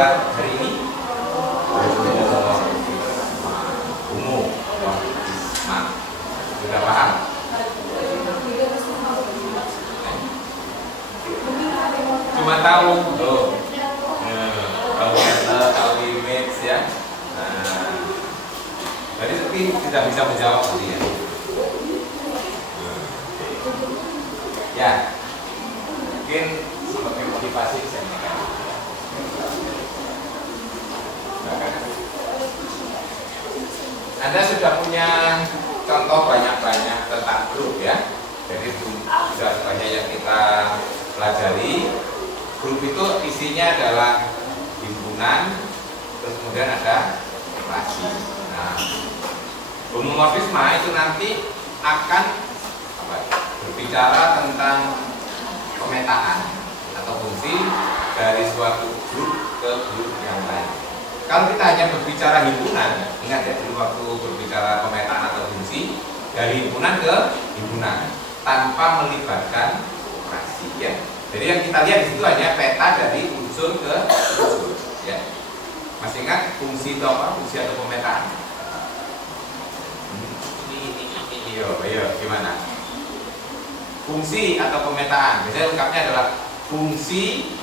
pada hari ini? Ungu. Sudah paham? Cuma tahu tuh. Tahu image ya. Jadi tapi tidak bisa menjawab tadi ya. Ya, mungkin sebagai motivasi saya menyampaikan. Anda sudah punya contoh banyak-banyak tentang grup ya. Jadi sudah banyak yang kita pelajari. Grup itu isinya adalah himpunan, terus kemudian ada relasi. Nah, homomorfisme itu nanti akan berbicara tentang pemetaan atau fungsi dari suatu grup ke grup yang lain. Kalau kita hanya berbicara himpunan, ingat ya dulu waktu berbicara pemetaan atau fungsi dari himpunan ke himpunan tanpa melibatkan operasi ya. Jadi yang kita lihat di situ hanya peta dari unsur ke unsur ya. Masih ingat fungsi itu apa? Fungsi atau pemetaan? Iya, gimana? Fungsi atau pemetaan, biasanya lengkapnya adalah fungsi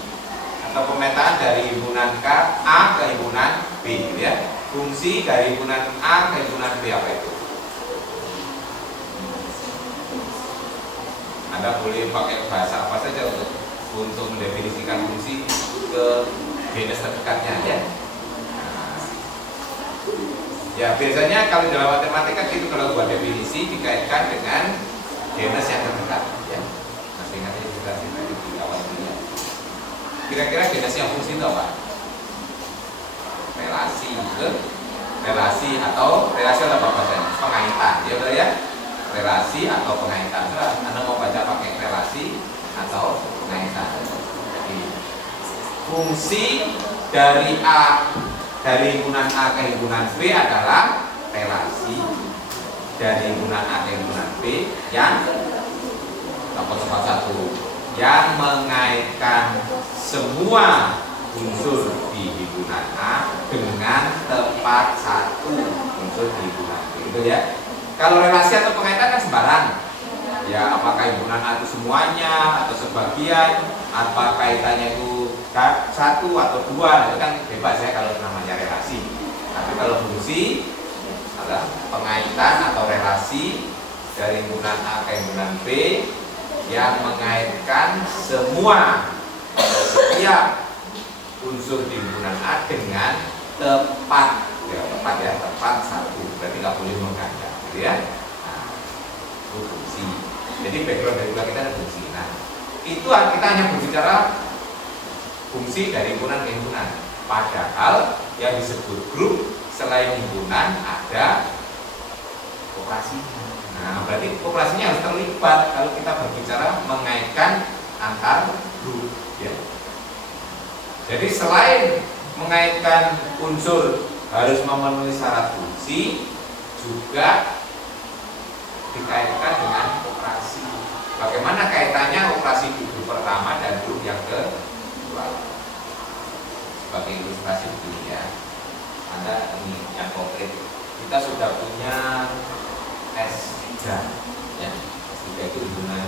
atau pemetaan dari himpunan A ke himpunan B, ya. Fungsi dari himpunan A ke himpunan B apa itu? Anda boleh pakai bahasa apa saja untuk mendefinisikan fungsi ke genus terdekatnya, ya. Ya biasanya kalau dalam matematika itu kalau buat definisi dikaitkan dengan genus yang terdekat ya. Masih ingat ini kita di awal ini ya. Kira-kira genus yang fungsi itu apa? Relasi atau apa bahasanya? Pengaitan ya betul ya. Relasi atau pengaitan. Anda mau baca pakai relasi atau pengaitan. Jadi fungsi dari dari himpunan A ke himpunan B adalah relasi dari himpunan A ke himpunan B yang nomor 1 yang mengaitkan semua unsur di himpunan A dengan tepat satu unsur di himpunan B itu ya. Kalau relasi atau pengaitan kan sembarang ya, apakah himpunan A itu semuanya atau sebagian, apa kaitannya itu satu atau dua, itu kan bebas ya kalau namanya relasi. Tapi kalau fungsi adalah pengaitan atau relasi dari himpunan A ke himpunan B yang mengaitkan semua setiap unsur di himpunan A dengan tepat satu, berarti nggak boleh mengganda, gitu ya. Nah, itu fungsi. Jadi background dari kita ada fungsi. Nah, itu kita hanya berbicara fungsi dari himpunan ke himpunan. Padahal yang disebut grup selain himpunan ada koperasi. Nah, berarti koperasinya harus terlibat kalau kita berbicara mengaitkan antar grup. Ya. Jadi selain mengaitkan unsur harus memenuhi syarat fungsi, juga dikaitkan dengan koperasi. Bagaimana kaitannya operasi di grup pertama dan grup yang kedua? Sebagai ilustrasi begini ya, Anda ini yang konkret. Kita sudah punya S3 ya. S3 itu himpunan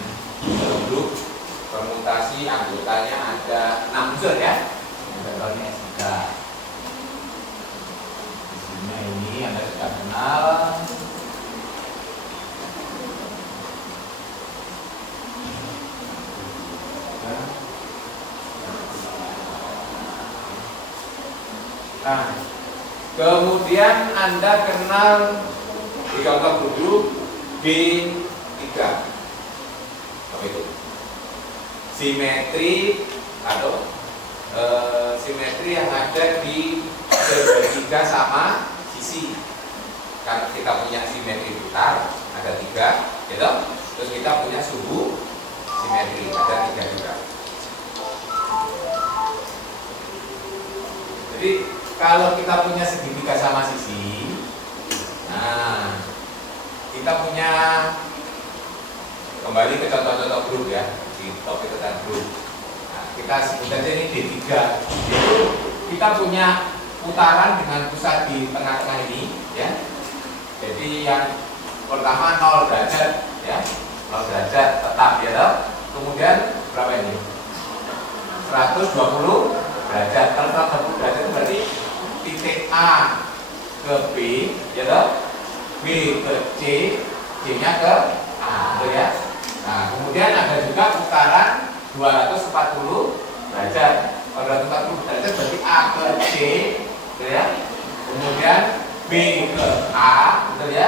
grup permutasi anggotanya ada 6 unsur ya. Contohnya S3. Di sini ini Anda sudah kenal. Nah, kemudian Anda kenal di contoh grup B3. Apa itu? Simetri atau simetri yang ada di segitiga sama sisi. Kan kita punya simetri putar ada 3, gitu. Terus kita punya suhu simetri ada 3 juga. Jadi kalau kita punya segitiga sama sisi, nah kita punya, kembali ke contoh-contoh grup ya, di topik tentang grup. Nah, kita sebut aja ini D3, itu kita punya putaran dengan pusat di tengah-tengah ini, ya. Jadi yang pertama 0 derajat, ya, 0 derajat tetap, ya toh. Kemudian berapa ini? 120 derajat. Kalau 120 derajat itu berarti titik A ke B, ya toh, B ke C, C-nya ke A, gitu ya. Nah, kemudian ada juga putaran 240 derajat. Kalau 240 derajat berarti A ke C, gitu ya. Kemudian B ke A, gitu ya.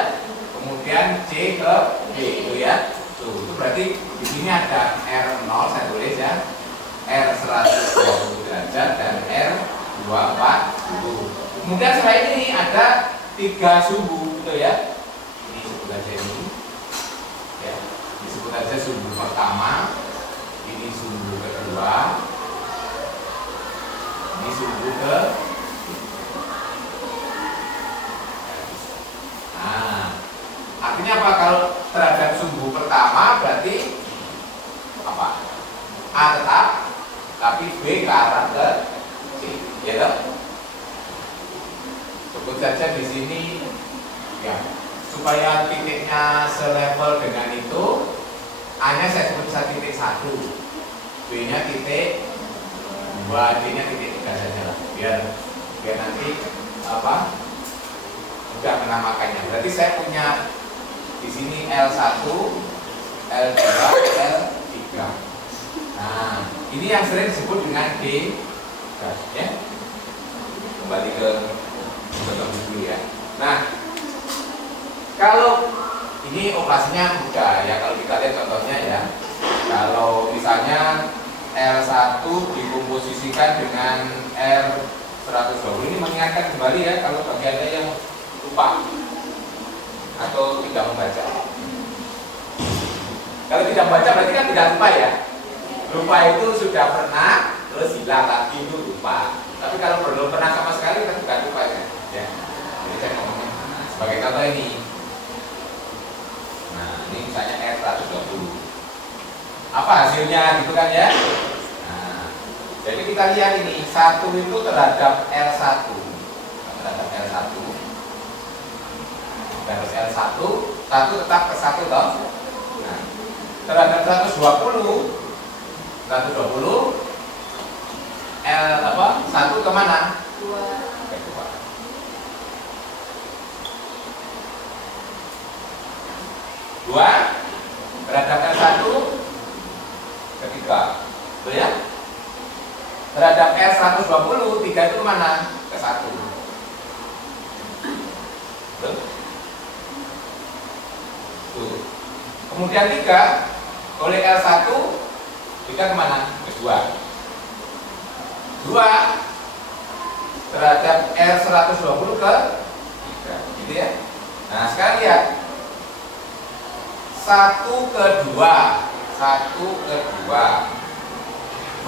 Kemudian C ke B, gitu ya. Tuh, itu berarti di sini ada R0, saya tulis ya. R 120 derajat dan R 240. Kemudian selain ini ada 3 sumbu, gitu ya. Ini sebut aja ini, ya. Disebut aja sumbu pertama. Ini sumbu kedua. Ini sumbu ke. Nah, artinya apa kalau terhadap sumbu pertama berarti apa? A tetap, tapi B ke arah ke C, ya toh? Sebut saja di sini, ya, supaya titiknya selevel dengan itu, A-nya saya sebut titik 1, B-nya titik 2, D-nya titik 3 saja lah, biar nanti apa? Mudah menamakannya. Berarti saya punya di sini L1, L2, L3. Nah, ini yang sering disebut dengan D, ya. Kembali ke dulu ya. Nah, kalau ini operasinya mudah ya, kalau kita lihat contohnya ya. Kalau misalnya R1 dikomposisikan dengan R120, ini mengingatkan kembali ya, kalau bagi Anda yang lupa atau tidak membaca. Kalau tidak membaca berarti kan tidak lupa ya. Lupa itu sudah pernah, terus hilang lagi, itu lupa. Tapi kalau belum pernah sama sekali kan tidak lupa ya. Jadi saya ngomongnya sebagai contoh ini. Nah, ini misalnya R120. Apa hasilnya gitu kan ya? Nah, jadi kita lihat ini 1 itu terhadap R1. Terhadap R1. Terus L1, 1 tetap ke 1 toh. Nah, terhadap 120 L apa? 1 kemana? 2. Ke 2. 2 terhadap L1 ke 3. Betul ya? Terhadap R120, 3 itu kemana? Ke 1. Betul? Tuh. Kemudian 3 oleh L1, 3 kemana? Ke 2. 2 terhadap R120 ke 3, gitu ya. Nah, sekarang lihat 1 ke 2, 1 ke 2,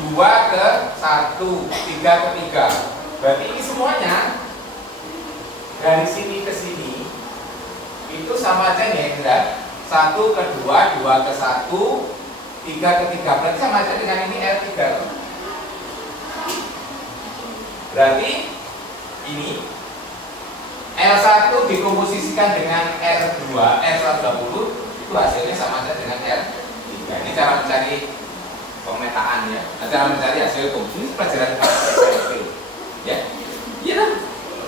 2 ke 1, 3 ke 3. Berarti ini semuanya dari sini ke sini itu sama aja nih, ya. 1 ke 2, 2 ke 1, 3 ke 3. Berarti sama aja dengan ini R3. Berarti ini L1 dikomposisikan dengan R2, R120, itu hasilnya sama aja dengan R3. Ini cara mencari pemetaan ya. Cara mencari hasil komposisi pelajaran SMP. Ya. Iya kan?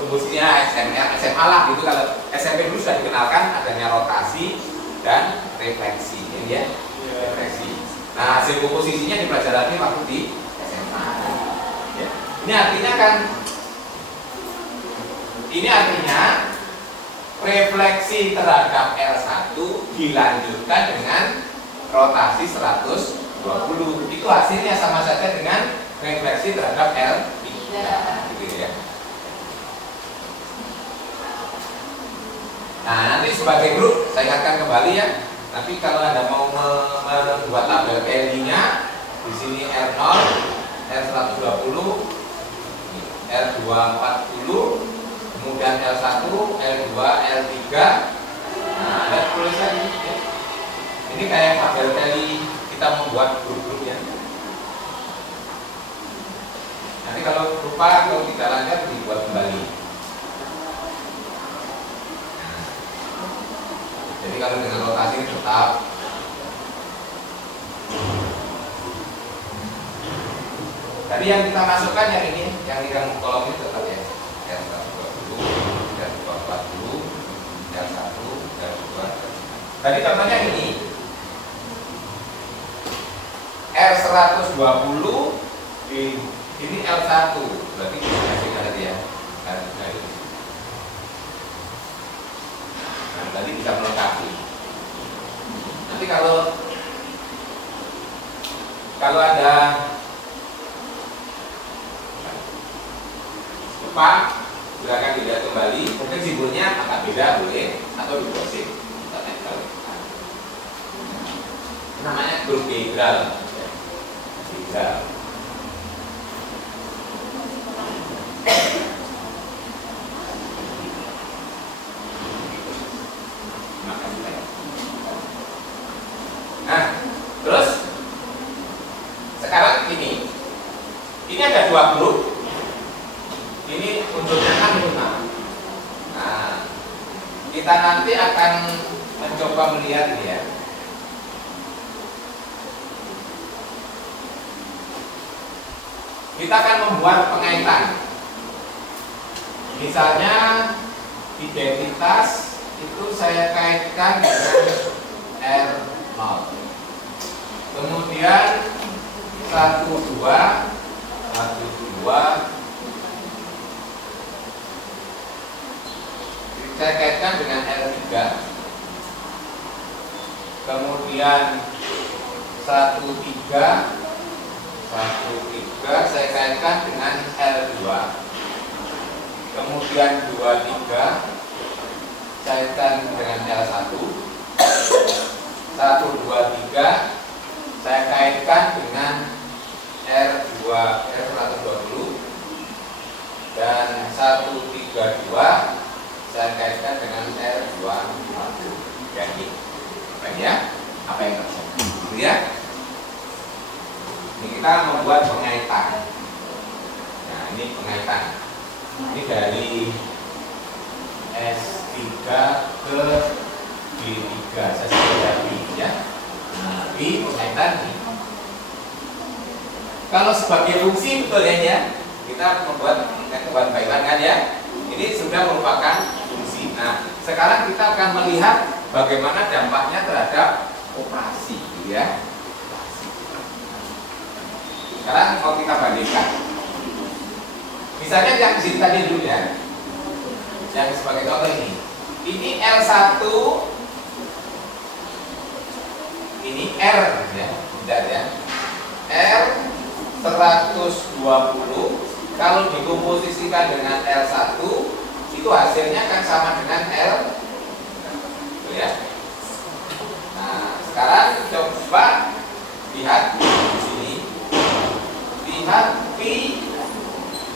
Rumusnya SMA lah gitu. Kalau SMP dulu sudah dikenalkan adanya rotasi dan refleksi, ya. Refleksi. Nah, hasil komposisinya dipelajari waktu di SMA. Ya. Ini artinya refleksi terhadap L1 dilanjutkan dengan rotasi 120. Itu hasilnya sama saja dengan refleksi terhadap L3. Gitu ya. Nah, nanti sebagai grup saya ingatkan kembali ya. Tapi kalau Anda mau membuat tabel PLI-nya, di sini R0, R120, R240, kemudian L1, L2, L3. Nah, ada tulisan ini. Ya. Ini kayak tabel PLI kita membuat grup-grupnya. Nanti kalau lupa, kalau tidak lancar dibuat kembali. Jadi kalau dengan rotasi ini tetap. Tadi yang kita masukkan yang ini, yang kolom ini tetap ya. R120, R240, R1, R2. Tadi contohnya ini. R120 ini L1, berarti kita tadi ya. Nah, tadi bisa melengkapi. Nanti kalau ada lupa, silakan dilihat kembali. Mungkin simbolnya agak beda boleh, atau di browsing. Namanya grup integral. Nah, terus sekarang ini ada dua grup. Ini unsurnya kan 5. Nah, kita nanti akan mencoba melihat ya. Kita akan membuat pengaitan. Misalnya identitas itu saya kaitkan dengan R0. Kemudian 1, 2 saya kaitkan dengan R3. Kemudian 1, 3 saya kaitkan dengan L2. Kemudian 2, 3 saya kaitkan dengan L1. 1, 2, 3 saya kaitkan dengan R2, R120. Dan 1, 3, 2 saya kaitkan dengan R240. Jadi apa yang terjadi? Ya. Ini kita membuat pengaitan. Nah, ini pengaitan. Ini dari S3 ke B3. Saya sebut B ya. Nah, B pengaitan B. Kalau sebagai fungsi betul ya, kita membuat pengaitan kan ya. Ini sudah merupakan fungsi. Nah, sekarang kita akan melihat bagaimana dampaknya terhadap operasi ya. Sekarang kalau kita bandingkan, misalnya yang di sini tadi dulu ya, yang sebagai contoh ini L1, ini R ya, tidak ya, R 120 kalau dikomposisikan dengan L1 itu hasilnya kan sama dengan L ya. Nah sekarang coba lihat di sini. Lihat P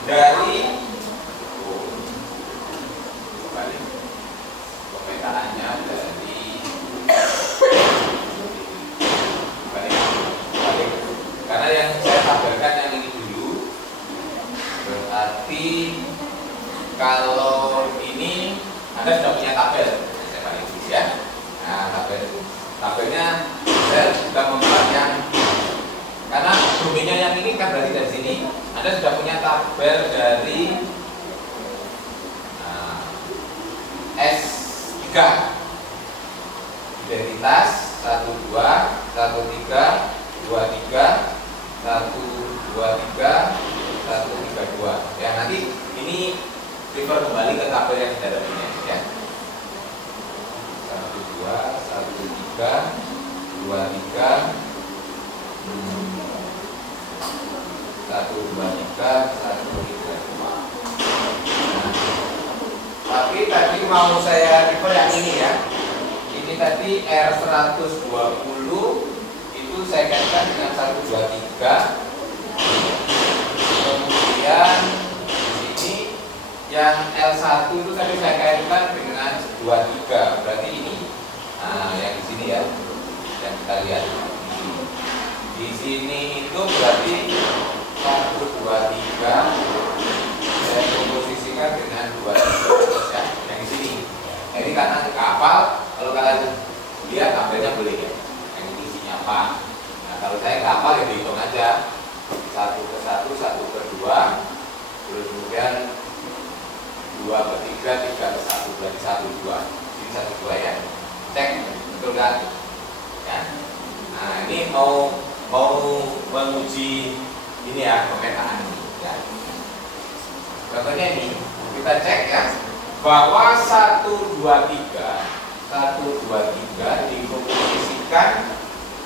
dari pemetaannya dari balik. Karena yang saya tabelkan yang ini dulu, berarti kalau ini Anda sudah punya tabel, saya balik ya. Nah tabelnya saya sudah membuat yang karena domainnya yang ini kan berarti dari sini. Anda sudah punya tabel dari S3 identitas 1, 2, 1, 3, 2, 3, 1, 2, 3, 1, 3, 2 ya. Nanti ini refer kembali ke tabel yang sudah ada punya ya. 1, 2, 1, 3, 2, 3 1, 2, 3, 1, 3, 2. Nah, tapi tadi mau saya refer yang ini ya. Ini tadi R120 itu saya kaitkan dengan 1, 2, 3. Kemudian di sini yang L1 itu tadi saya kaitkan dengan 2, 3. Berarti ini. Nah, yang di sini ya. Yang kita lihat. Di sini itu berarti 1, 2, 3 saya komposisikan dengan 23 ya, yang di sini. Ini karena kapal, kalau kalian lihat tabelnya boleh ya, yang isinya apa. Nah, kalau saya kapal ya dihitung aja 1 ke 1, 1 ke 2, terus kemudian 2 ke 3, 3 ke 1, berarti 1, 2. Ini 1, 2 ya. Cek, betul kan? Ya. Nah, ini mau menguji ini ya, pemetaan ini ya. Contohnya ini, kita cek ya, bahwa 1, 2, 3 dikomposisikan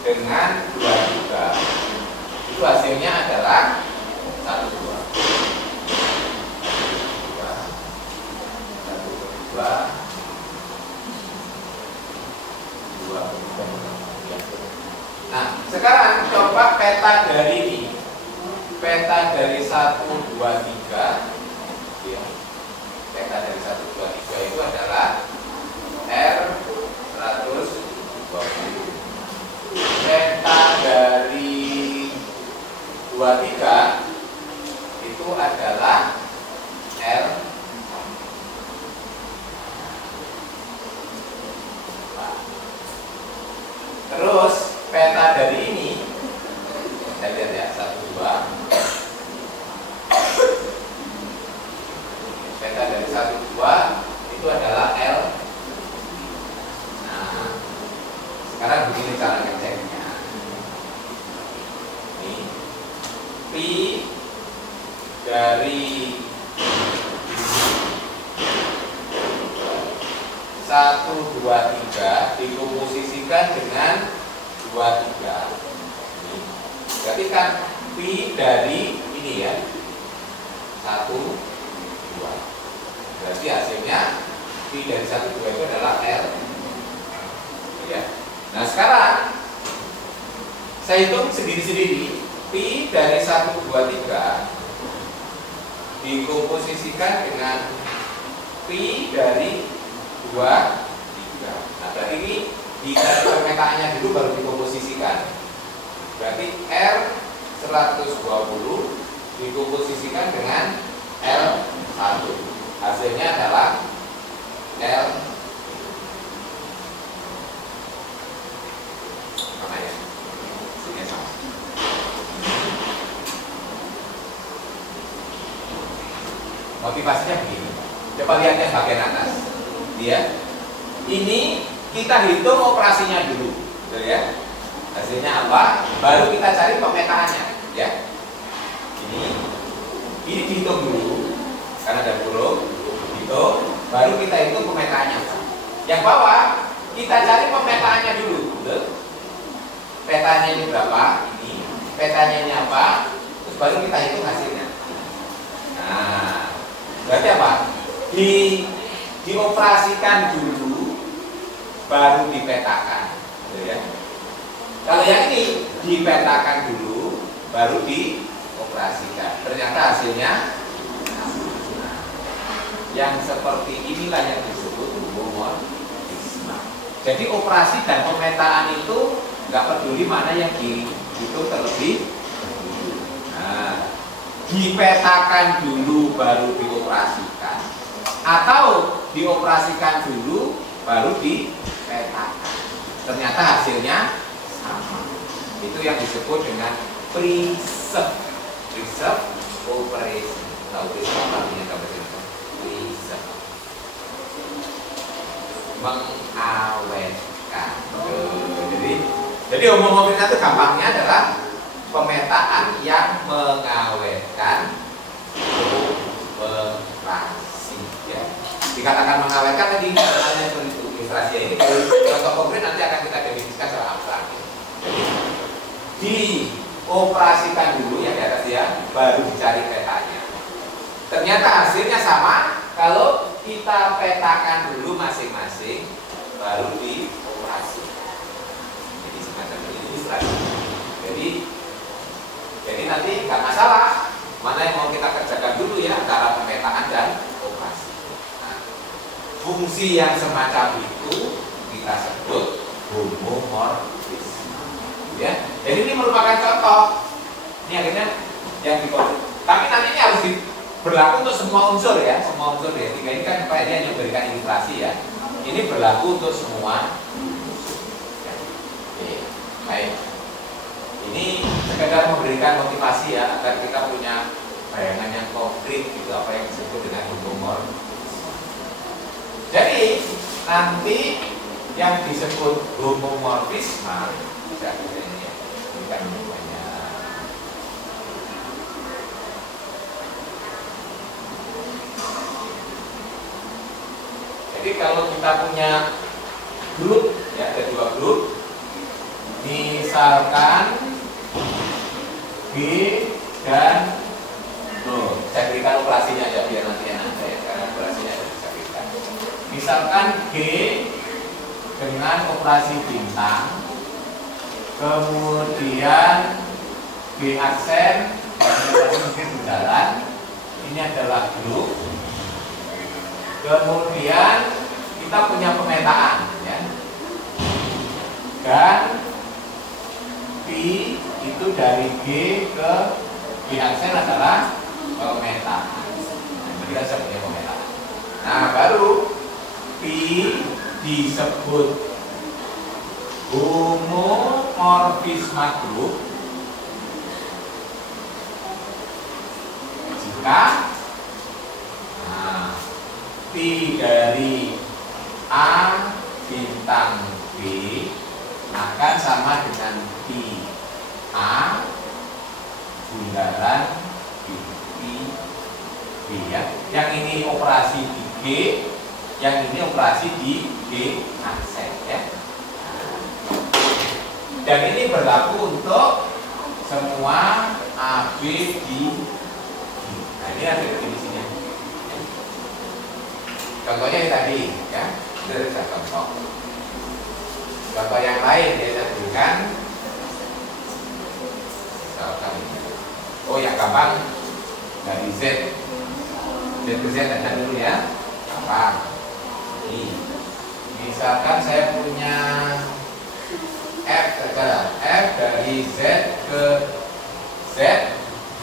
dengan 23. Itu hasilnya adalah 1, 2. 2. Nah, sekarang coba peta dari ini. Peta dari 1, 2, 3 ya. Peta dari 1, 2, 3 itu adalah R120. Peta dari 23 itu adalah R. Terus peta dari ini, kita lihat ya, 1, 2. Peta dari 1, 2 itu adalah L. Nah, sekarang begini cara ngeceknya. Ini P dari 1, 2, 3 dikomposisikan dengan 23. Ini. Berarti kan P dari ini ya, 1, 2. Berarti hasilnya P dari 1, 2 itu adalah L ya. Nah sekarang saya hitung sendiri-sendiri. P dari 1, 2, 3 dikomposisikan dengan P dari 2, 3. Nah berarti ini dicari pemetaannya dulu baru dikomposisikan. Berarti R 120 dikomposisikan dengan L1. Hasilnya adalah L. Mana ya? Sini sama. Motivasinya begini. Coba lihat yang bagian atas. Ya. Ini kita hitung operasinya dulu, betul ya? Hasilnya apa? Baru kita cari pemetaannya, ya. Ini dihitung dulu, karena ada huruf, hitung, baru kita hitung pemetaannya. Yang bawah kita cari pemetaannya dulu, betul? Petanya ini berapa? Ini, petanya ini apa? Terus baru kita hitung hasilnya. Nah, berarti apa? Dioperasikan dulu baru dipetakan, ya. Kalau yang ini dipetakan dulu baru dioperasikan. Ternyata hasilnya yang seperti inilah yang disebut homomorfisme. Jadi operasi dan pemetaan itu nggak peduli mana yang dihitung terlebih dulu. Nah, dipetakan dulu baru dioperasikan, atau dioperasikan dulu baru dipetakan. Ternyata hasilnya sama. Itu yang disebut dengan preserve operation. Tahu preserve artinya apa? Preserve, mengawetkan. Jadi homomorfisme itu gampangnya adalah pemetaan yang mengawetkan operasi. Ya. Dikatakan mengawetkan tadi namanya bentuk ilustrasi ini. Contoh konkret nanti akan kita definisikan secara abstrak. Dioperasikan dulu yang di atas ya, baru dicari petanya. Ternyata hasilnya sama. Kalau kita petakan dulu masing-masing, baru dioperasi. Jadi semacam ini ilustrasi. Jadi nanti nggak masalah mana yang mau kita kerjakan dulu ya, antara pemetaan dan operasi. Nah, fungsi yang semacam itu kita sebut homomorfisme. Ya, jadi ini merupakan contoh. Ini akhirnya yang Tapi nanti ini harus berlaku untuk semua unsur ya, semua unsur ya. Tiga ini kan dia hanya memberikan ilustrasi ya. Ini berlaku untuk semua. Oke, baik. Ini sekedar memberikan motivasi ya agar kita punya bayangan yang konkret gitu apa yang disebut dengan humor. Jadi nanti yang disebut homomorfisme bisa ini ya, ini kan banyak. Jadi kalau kita punya grup ya, ada dua grup, misalkan G dan saya berikan operasinya aja biar nanti enak ya, karena operasinya ada bisa berikan. Misalkan G dengan operasi bintang, kemudian B aksen, mungkin jalan, ini adalah grup. Kemudian kita punya pemetaan ya, dan P itu dari G ke B aksen adalah pemetaan. Kita sebutnya pemetaan. Nah, baru P disebut homomorfisme grup jika P dari A bintang B akan sama dengan P A bundaran B ya. Yang ini operasi di G, yang ini operasi di B aksen ya. Dan ini berlaku untuk semua AB di G. Nah, ini ada definisinya. Contohnya ini tadi ya, itu saya contoh. Contoh yang lain ya saya berikan. Misalkan, oh yang gampang dari Z ke Z aja dulu ya. Gampang. Misalkan saya punya F saja, F dari Z ke Z,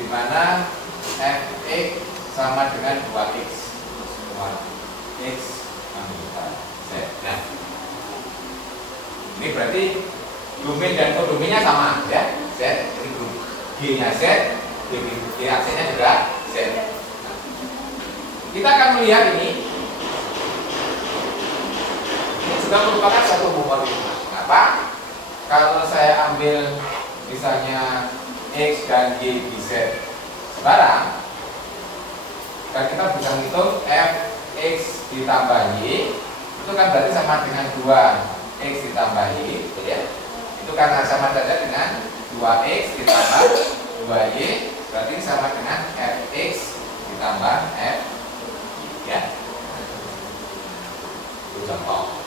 di mana Fx sama dengan 2x, 2x Z. Nah, ini berarti domain dan kodomainnya sama ya. Z ini grup G-nya Z, G aksennya juga Z. Kita akan melihat ini juga merupakan satu homomorfisme. Kenapa? Kalau saya ambil misalnya X dan Y di Z sebarang, dan kita bisa menghitung Fx ditambah Y, itu kan berarti sama dengan 2x ditambah Y, gitu ya. Itu karena sama saja dengan 2x ditambah 2y, berarti sama dengan Fx ditambah F, ya. Itu contoh.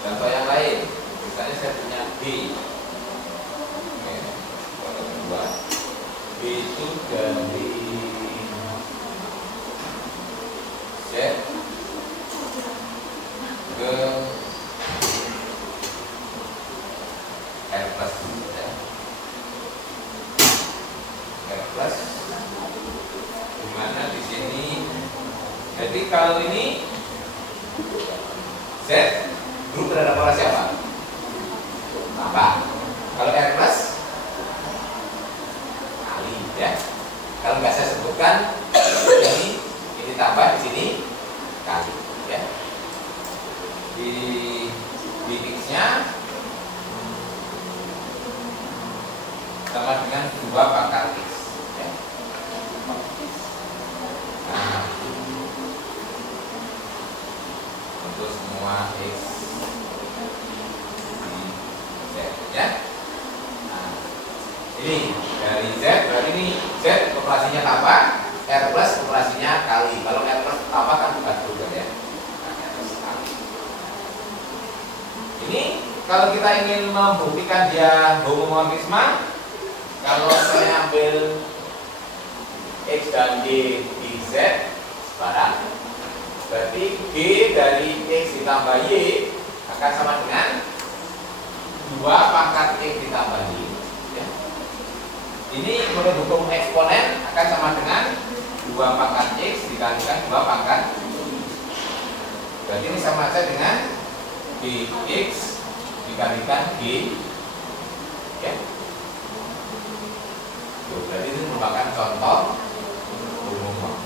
Contoh yang lain, misalnya saya punya B, B itu dari Z ke R plus, R plus, dimana di sini, jadi kalau ini Z grup terhadap operasi apa? Tambah. Kalau R plus kali ya. Kalau nggak saya sebutkan ini tambah, di sini kali ya. Di X-nya sama dengan 2 pangkat X ya. Nah, untuk semua X ya. Nah, ini dari Z, berarti ini Z operasinya tambah, R plus operasinya kali. Kalau R plus tambah kan bukan juga ya. Nah, R plus kali. Ini kalau kita ingin membuktikan dia homomorfisme, kalau saya ambil X dan Y di Z sebarang, berarti G dari X ditambah Y akan sama dengan 2 pangkat X ditambah Y, ya. Ini menurut hukum eksponen akan sama dengan 2 pangkat X dikalikan 2 pangkat Y. Berarti ini sama saja dengan Gx dikalikan G, ya. Berarti ini merupakan contoh umum.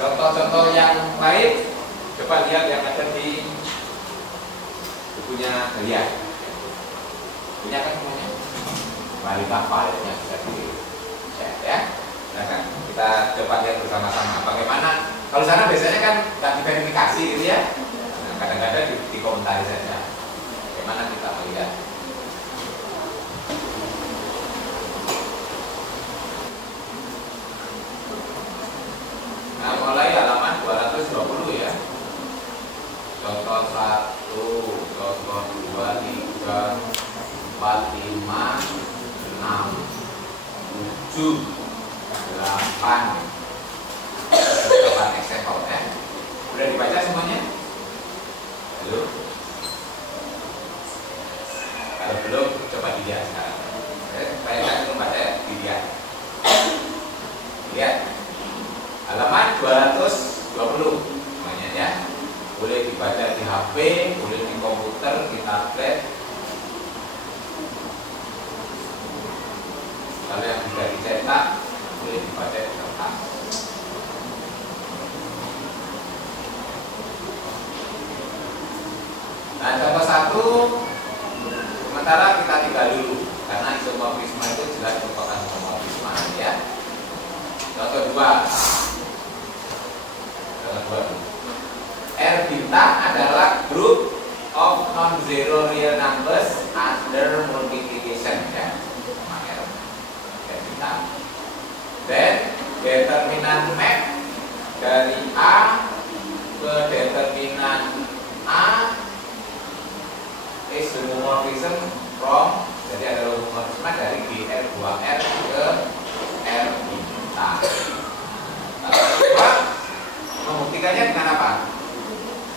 Contoh-contoh yang lain, coba lihat yang ada di bukunya kalian. Punya kan semuanya? Kualitas filenya bisa dicek, ya. Nah, kita coba lihat bersama-sama bagaimana. Kalau sana biasanya kan nggak diverifikasi gitu ya. Nah, kadang-kadang dikomentari saja. Bagaimana kita melihat? Nah, mulai halaman 220 ya. Contoh 1, contoh 2, 3, 4, 5, 6, 7, 8 example ya. Udah dibaca semuanya? Halo? Kalau belum, coba dilihat sekarang. Banyak kan belum baca ya? Dilihat. Lihat. Halaman 220 semuanya ya. Boleh dibaca di HP, boleh di komputer, di tablet. Kalau yang bisa dicetak, boleh dibaca di kertas. Nah, contoh 1 sementara kita tinggal dulu karena isomorfisme itu jelas merupakan isomorfisme ya. Contoh 2. R bintang adalah group of non-zero real numbers under multiplication ya. R bintang. Then determinan map dari A ke determinan A is homomorphism from, jadi ada homomorfisme dari GR2R ke R bintang. Membuktikannya dengan apa?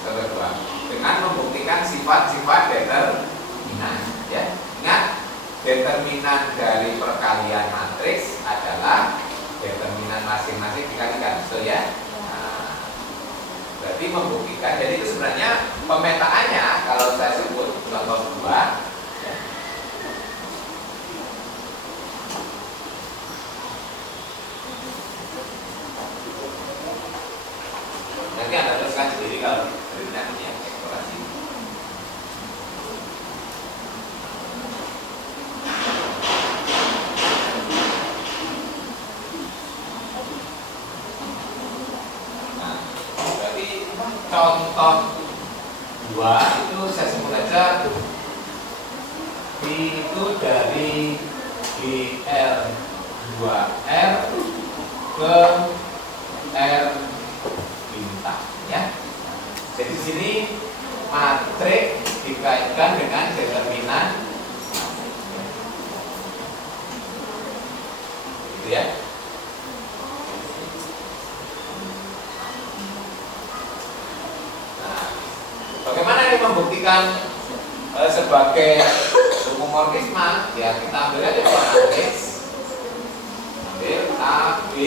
Contoh 2. Dengan membuktikan sifat-sifat determinan ya. Ingat, determinan dari perkalian matriks adalah determinan masing-masing dikalikan, betul ya? Nah, berarti membuktikan, jadi itu sebenarnya pemetaannya kalau saya sebut contoh 2 ya. Nanti Anda teruskan sendiri kalau nanti yang eksplorasi. Nah, berarti contoh 2 itu saya sebut aja itu dari GR2R ke R bintang ya. Jadi di sini matriks dikaitkan dengan determinan gitu ya. Nah, bagaimana ini membuktikan sebagai homomorfisme? Ya kita ambil aja matriks, ambil A, B,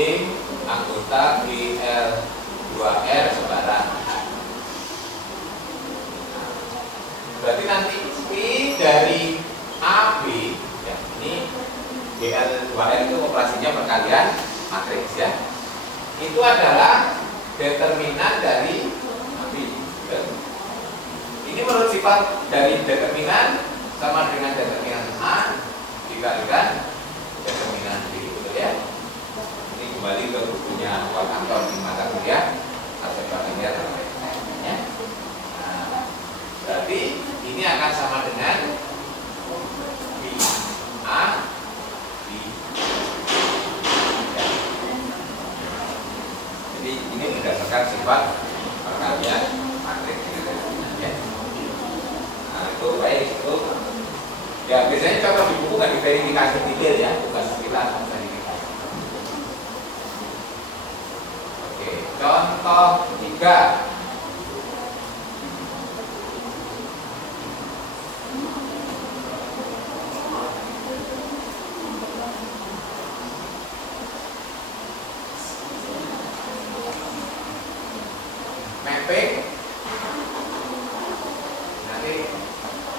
anggota GR2R sebarang. Berarti nanti I dari AB ya, ini GR2R itu operasinya perkalian matriks ya. Itu adalah determinan dari AB. Ini menurut sifat dari determinan sama dengan determinan A dikalikan determinan B, betul ya. Ini kembali ke bukunya Walt Anton di mata kuliah algebra linear ya. Nah, berarti ini akan sama dengan B A B ya. Jadi ini berdasarkan sifat perkalian matriks ya. Nah, itu baik itu ya, biasanya contoh di buku kan diverifikasi detail ya, bukan sekilas verifikasi. Oke, contoh 3 3. Mapping. Nanti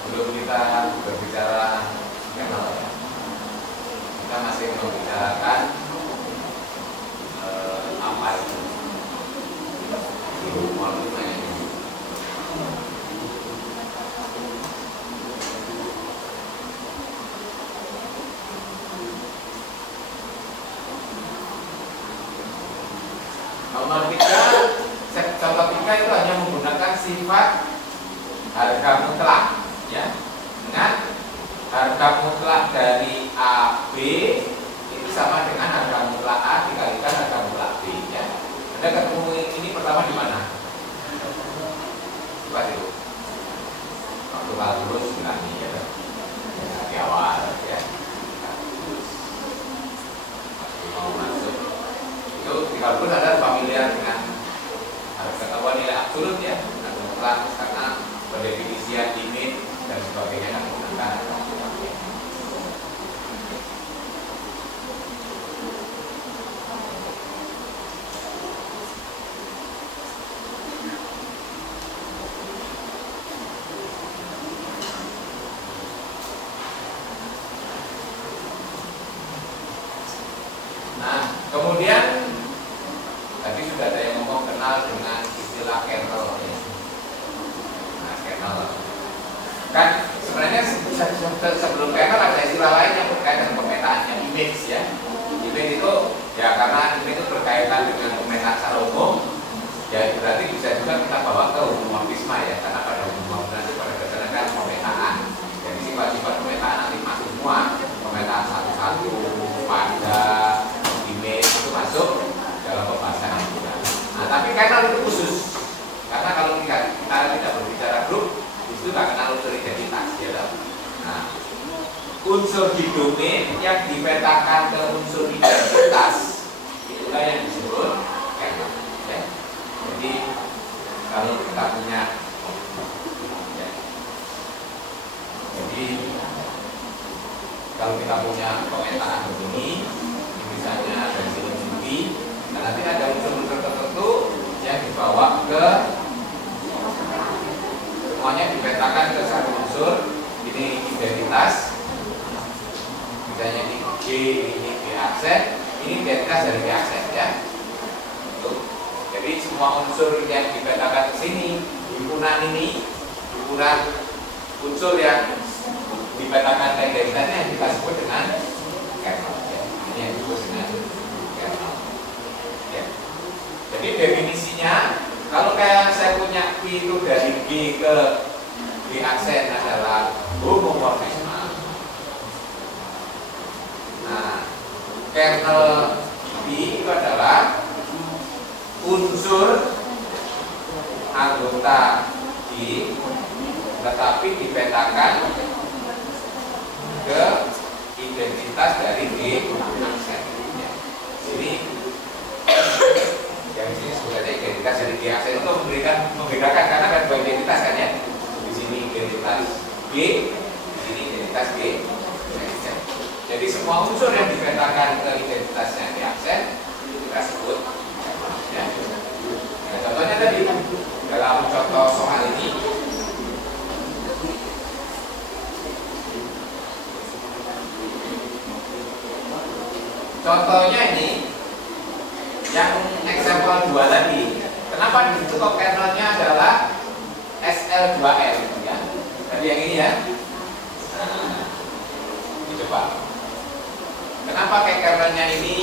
belum kita berbicara kernel ya. Kita masih membicarakan apa itu nomor 3. Contoh 3 itu hanya menggunakan sifat harga mutlak ya, dengan harga mutlak dari A B itu sama dengan harga mutlak A dikalikan harga mutlak B ya. Anda ketemu ini pertama di mana? Coba dulu. Waktu lulus ini ya, di awal ya. Mau masuk itu jika pun ada familiar dengan ketahuan nilai absolut ya, harga mutlak karena pendefinisian limit dan sebagainya kan menggunakan harga mutlak ya. Nah, kemudian tadi sudah ada yang ngomong kenal dengan istilah kernel ya. Nah, kernel kan sebenarnya sebelum kernel ada istilah lain yang berkaitan dengan pemetaan yang image ya. Image itu ya karena image itu berkaitan dengan pemetaan secara umum ya, berarti bisa juga kita bawa ke homomorfisme ya, karena pada homomorfisme itu pada dasarnya kan pemetaan. Jadi sifat-sifat pemetaan nanti masuk semua, pemetaan satu-satu pada image itu masuk dalam pembahasan kita. Nah, tapi kernel itu khusus karena kalau kita tidak berbicara grup, itu nggak kenal unsur identitas ya. Nah, unsur di domain yang dipetakan ke unsur identitas itulah yang disebut kernel. Ya. Jadi kalau kita punya, ya. Jadi kalau kita punya pemetaan begini, misalnya dari sini begini. Nah, nanti ada unsur-unsur tertentu yang dibawa ke semuanya dipetakan ke satu unsur. Ini identitas, misalnya ini G, ini B aksen, ini identitas dari B aksen ya. Jadi semua unsur yang dipetakan ke sini, himpunan ini, himpunan unsur yang dipetakan ke identitasnya yang kita sebut dengan kernel. Ya. Ini yang disebut dengan kernel. Jadi definisinya kalau kayak saya punya Q itu dari G ke B aksen adalah homomorfisme. Nah, kernel B itu adalah unsur anggota G tetapi dipetakan ke identitas dari G aksen. Jadi yang di sini sebenarnya identitas dari G aksen itu membedakan karena kan dua identitas kan ya. Di sini identitas G, di sini identitas G. Jadi semua unsur yang dipetakan ke identitasnya G aksen itu kita sebut ya. Nah, contohnya tadi dalam contoh soal ini contohnya ini yang example 2 tadi. Kenapa di situ kok kernelnya adalah SL2L ya? Tadi yang ini ya. Nah, ini coba. Kenapa kayak kernelnya ini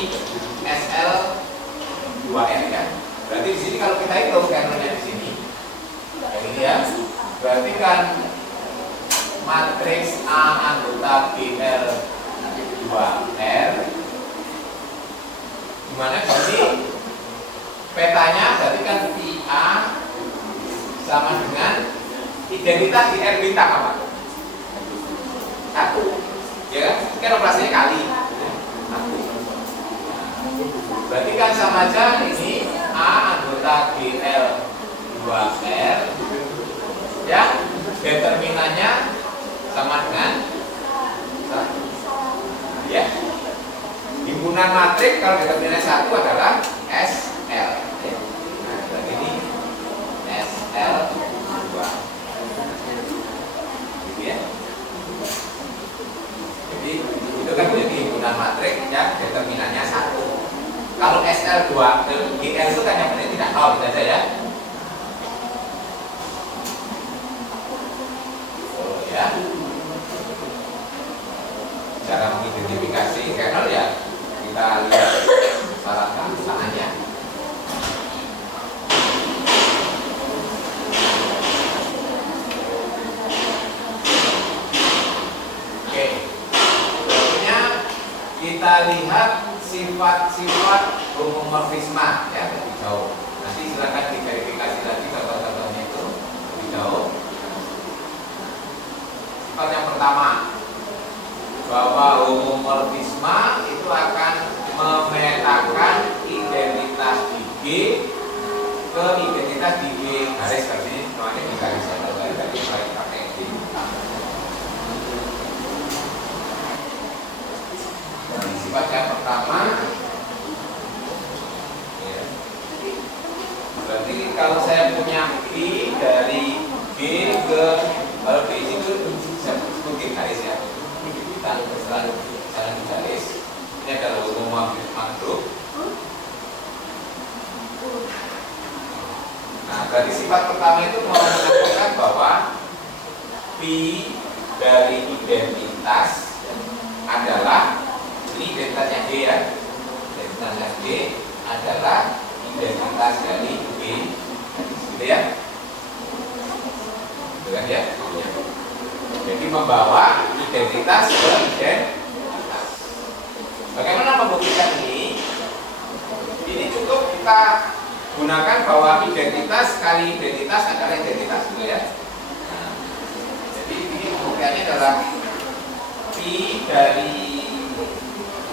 SL2L ya? Berarti di sini kalau kita hitung kernelnya di sini, yang ini ya. Berarti kan matriks A anggota BL2R dimana di sini petanya berarti kan PA sama dengan identitas di R bintang apa? 1 ya kan operasinya kali 1. Berarti kan sama aja ini A anggota BL 2R, ya, determinannya sama dengan ya, himpunan matrik kalau determinannya 1 adalah SL, ya. Nah, berarti ini SL 2, gitu ya. Jadi itu kan menjadi himpunan matrik yang determinannya 1. Kalau SL2, GL itu kan yang penting tidak nol saja ya. Oh ya. Cara mengidentifikasi kernel ya kita lihat syarat keanggotaannya. Oke. Berikutnya kita lihat sifat-sifat homomorfisme ya lebih jauh. Nanti silakan diverifikasi lagi contoh-contohnya itu lebih jauh. Sifat yang pertama, bahwa homomorfisme itu akan memetakan identitas di G ke identitas di G garis seperti ini, namanya di garis atau garis tadi pakai G. Sifat yang pertama, ya. Berarti kalau saya punya P dari G ke, kalau G itu saya sebut garis ya. Kita selalu jalan di garis. Ini adalah homomorfisme grup. Nah, berarti sifat pertama itu menunjukkan bahwa P dari identitas adalah, ini identitasnya G ya, identitasnya G adalah identitas dari G, gitu ya, gitu kan ya. Jadi membawa identitas ke identitas. Bagaimana membuktikan ini? Ini cukup kita gunakan bahwa identitas kali identitas adalah identitas, gitu ya. Nah, jadi ini pembuktiannya adalah P dari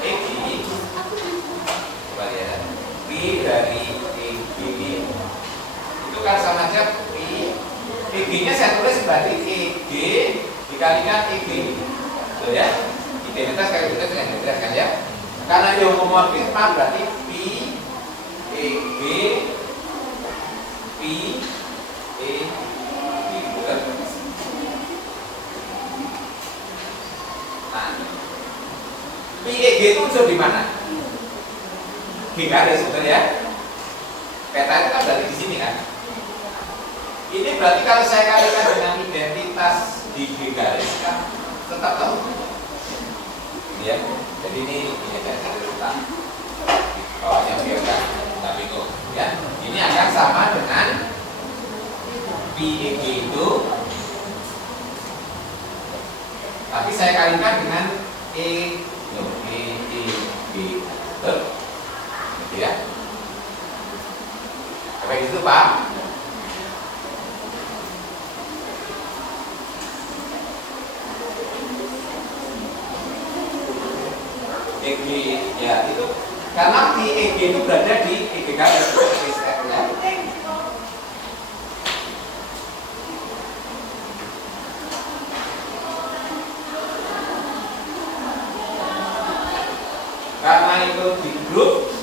EG, coba ya, P dari EG itu kan sama aja P, EG-nya saya tulis berarti EG dikalikan EG, betul ya? Identitas kali identitas dengan identitas kan ya? Karena dia homomorfisme berarti P EG P EG, betul? Nah, PEG itu unsur di mana? Di garis, betul ya? Peta itu kan berarti di sini kan? Ini berarti kalau saya kalikan dengan identitas di G garis kan tetap tahu. Ya. Jadi ini akan saya letak bawahnya biar nggak bingung. Ya. Ini akan sama dengan PEG itu, tapi saya kalikan dengan E betul, gitu ya. Apa itu Pak? EG ya itu karena di EG itu berada di EG garis ya. Karena itu di grup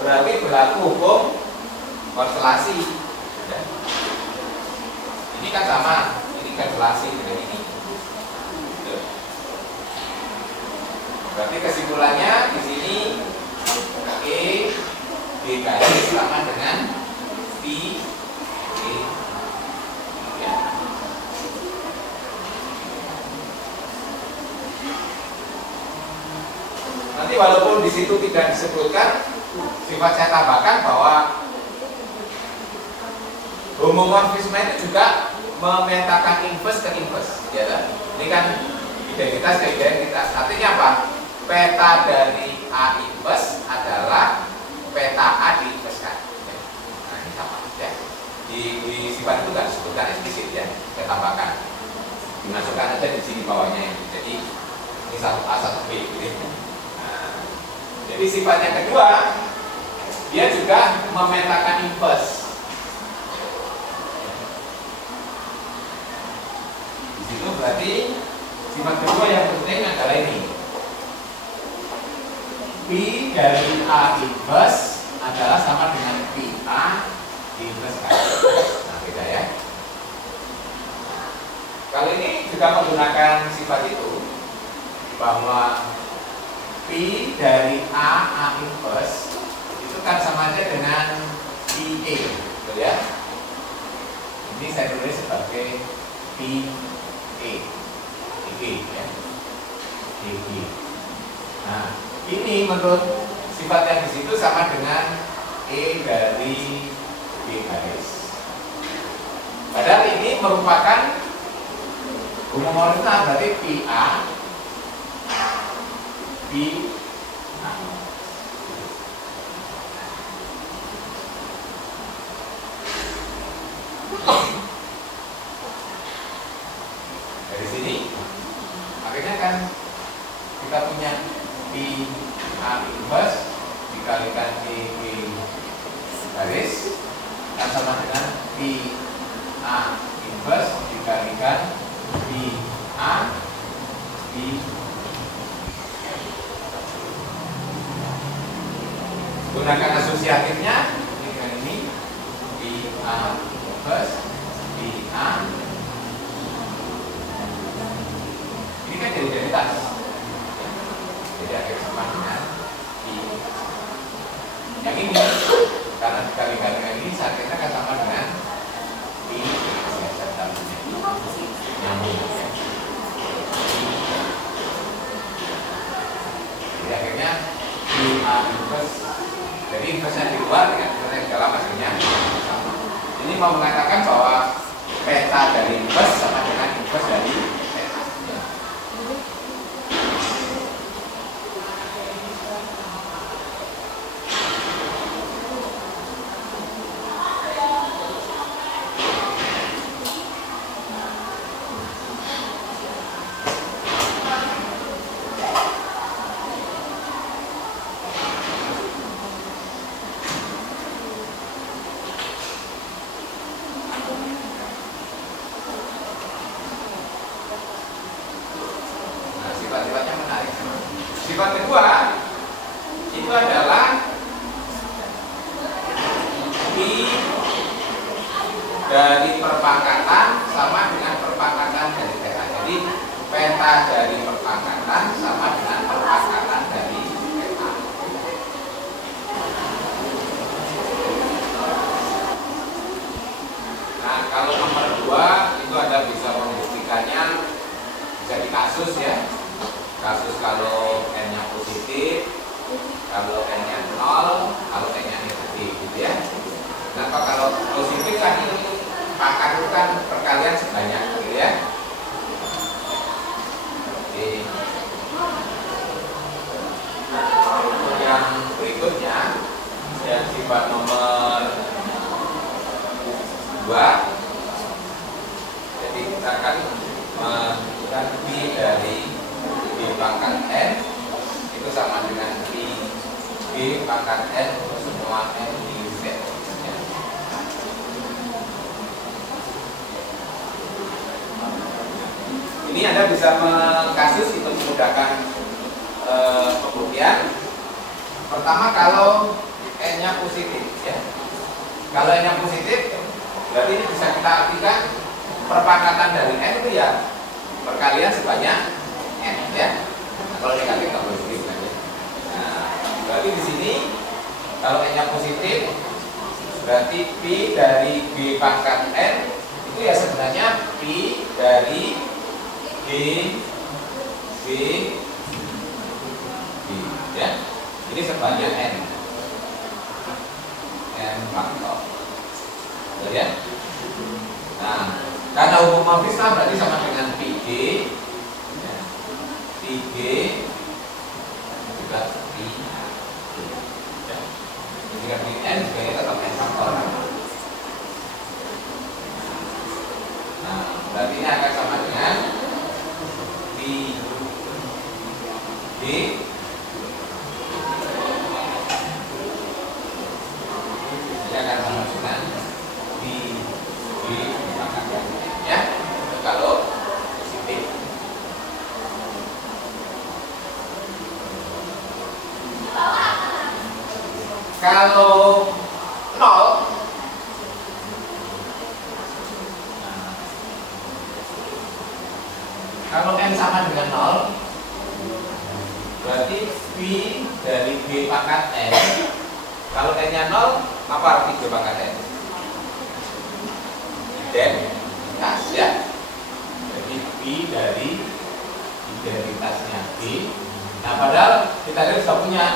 berarti berlaku hukum konstelasi. Ini kan sama, ini konstelasi dengan ini. Berarti kesimpulannya di sini E B garis sama dengan P E. Ya. Nanti walaupun di situ tidak disebutkan, sifat saya tambahkan bahwa homomorfisme itu juga memetakan inverse ke inverse, ya kan? Ini kan identitas ke identitas. Artinya apa? Peta dari A inverse adalah peta A di inverse kan. Nah ini sama ya. Di sifat itu nggak disebutkan eksplisit ya. Saya tambahkan. Dimasukkan aja di sini bawahnya. Jadi ini 1A 1B gitu. Nah, jadi sifat yang kedua, dia juga memetakan inverse. Itu berarti sifat kedua yang penting adalah ini. P dari A inverse adalah sama dengan P A inverse A. Nah, beda ya. Kali ini juga menggunakan sifat itu, bahwa P dari A inverse itu kan sama aja dengan PA, betul ya? Ini saya tulis sebagai PA, ya. Nah, ini menurut sifat yang di situ sama dengan E dari B garis. Padahal ini merupakan umum ordinal, berarti PA P A. Dari sini akhirnya kan kita punya P A inverse dikalikan P garis kan sama dengan P A inverse dikalikan P A P. Gunakan asosiatifnya dengan ini P A inverse P A. Ini kan jadi identitas. Jadi akhirnya sama dengan P. Yang ini karena dikali-kali dengan ini akhirnya akan sama dengan P. Nyambung. Jadi akhirnya P A inverse. Jadi inverse di luar dengan inverse yang dalam hasilnya sama. Ini mau mengatakan bahwa peta dari inverse sama dengan inverse dari peta. Sifat-sifatnya menarik. Sifat kedua itu adalah P dari perpangkatan sama dengan perpangkatan dari peta. Jadi peta dari perpangkatan sama dengan perpangkatan dari peta. Nah, kalau nomor 2 itu ada bisa membuktikannya bisa di kasus ya. Kasus kalau N-nya positif, kalau N-nya 0, kalau N-nya negatif gitu ya. Nah, kalau positif kan ini pangkat itu kan perkalian sebanyak gitu ya. Oke. Yang berikutnya yang sifat nomor 2. Jadi kita akan menentukan P dari B pangkat N itu sama dengan P B pangkat N untuk semua N di Z. Ini Anda bisa mengkasus untuk memudahkan pembuktian. Pertama kalau N-nya positif ya. Kalau N-nya positif berarti ini bisa kita artikan perpangkatan dari N itu ya perkalian sebanyak N ya. Nah, kalau negatif nggak boleh positif kan ya. Nah, berarti di sini kalau N-nya positif berarti P dari B pangkat N itu ya sebenarnya P dari G B B ya. Ini sebanyak N faktor ya. Nah, karena homomorfisme berarti sama dengan PG ya. PG juga P ya. Jika N juga ini tetap N faktor. Nah, berarti ini akan sama dengan P D ini akan sama dengan P D ya. Kalau Kalau 0, kalau n sama dengan 0, berarti V dari B pangkat n. Kalau n-nya 0, apa arti B pangkat n? Identitas, ya. Jadi V dari identitasnya B. Nah, padahal kita lihat sudah punya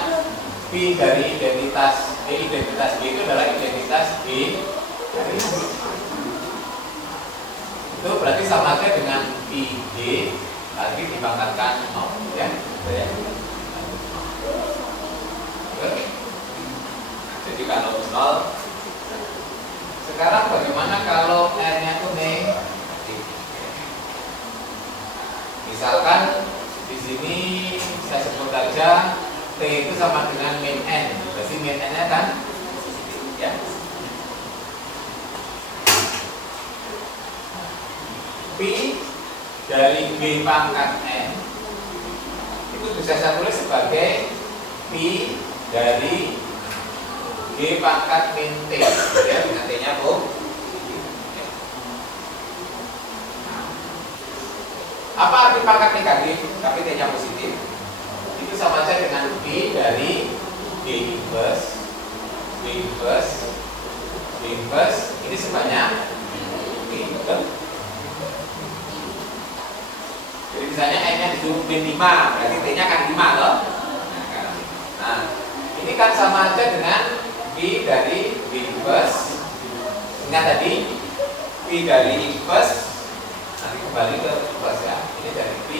V dari identitas B itu adalah identitas B dari B. Itu berarti sama aja dengan VG lagi dipangkatkan 0, ya. Ya. Jadi kalau 0, sekarang bagaimana kalau n-nya itu negatif? Misalkan di sini saya sebut aja T itu sama dengan min n, berarti min n-nya kan positif, ya. P dari B pangkat n itu bisa saya tulis sebagai P dari G pangkat min T, ya, dengan T-nya positif. Apa arti pangkat negatif tapi T-nya positif? Itu sama saja dengan B dari G inverse, B inverse, B inverse, ini sebanyak B inverse. Jadi misalnya n-nya disuruh min 5, berarti T-nya kan 5 loh. Nah, ini kan sama aja dengan P dari B inverse. Ingat tadi P dari inverse, nanti kembali ke inverse, ya. Ini dari P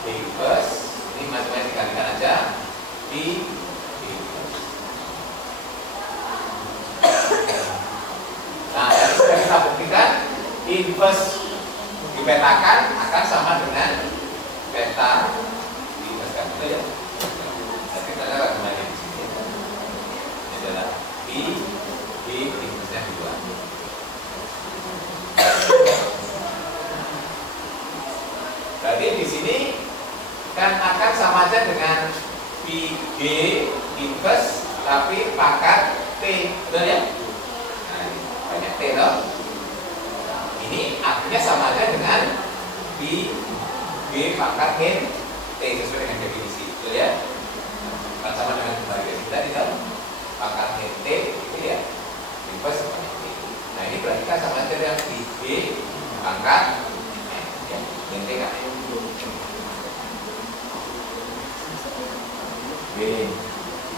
B inverse, ini macam-macam dikalikan aja P B inverse. Nah, tadi sudah kita buktikan inverse dipetakan akan sama dengan beta inverse, kan, betul, ya. Jadi kita lihat kembali di sini. Ini adalah P inverse-nya 2. Berarti di sini kan akan sama aja dengan PG inverse tapi pangkat T, betul, ya? Nah, ini banyak T loh. Ini artinya sama aja dengan PG pangkat min T sesuai dengan definisi, betul, ya? Kan sama dengan kembali kita di dalam pangkat min T, itu, ya, inverse banyak T. Nah, ini berarti kan sama aja dengan PG pangkat min T, kan?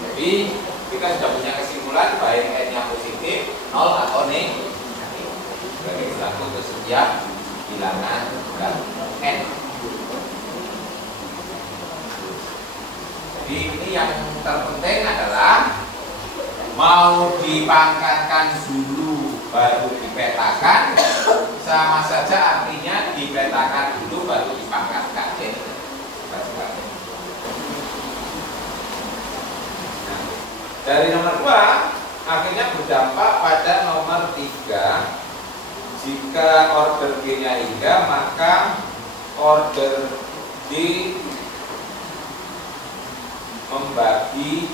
Jadi kita sudah punya kesimpulan baik n-nya positif, 0 atau negatif. Berarti berlaku untuk setiap bilangan n. Jadi ini yang terpenting adalah mau dipangkatkan dulu baru dipetakan, sama saja artinya dipetakan dulu baru dipangkatkan. Dari nomor 2 akhirnya berdampak pada nomor 3. Jika order G-nya hingga, maka order D membagi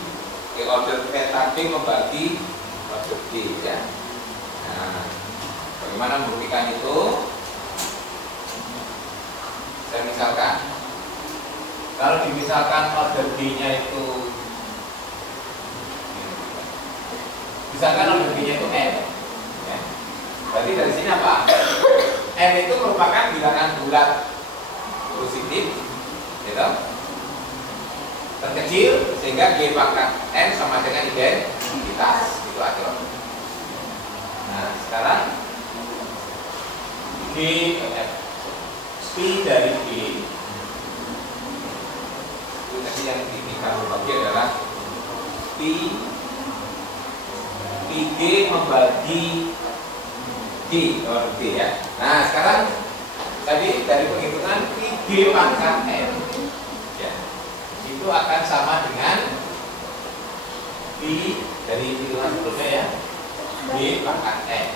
order peta B membagi order D, ya. Nah, bagaimana membuktikan itu? Saya misalkan, kalau dimisalkan order D-nya itu, misalkan order B-nya itu n, ya. Berarti dari sini apa? N itu merupakan bilangan bulat positif, gitu, terkecil, sehingga G pangkat n sama dengan identitas, itu aja. Nah, sekarang P dari G itu tadi yang kita bagi adalah PG membagi D, order D, ya. Nah, sekarang tadi dari penghitungan PG pangkat n, ya, itu akan sama dengan P dari hitungan sebelumnya, ya, D pangkat n.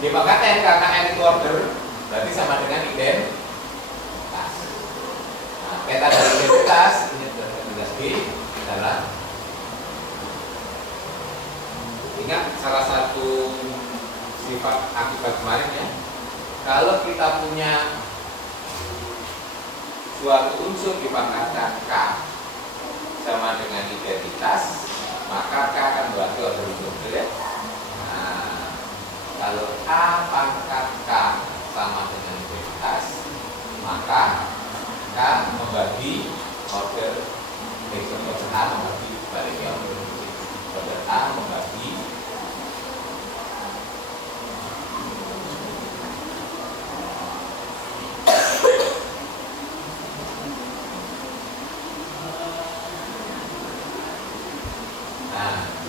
D pangkat n karena n itu order, berarti sama dengan identitas. Nah, peta dari identitas ini identitas B adalah Ingat salah satu sifat akibat kemarin ya. Kalau kita punya suatu unsur dipangkatkan K sama dengan identitas, maka K akan berarti order unsur ya. Nah, kalau A pangkat K sama dengan identitas, maka K membagi order A membagi baliknya order A membagi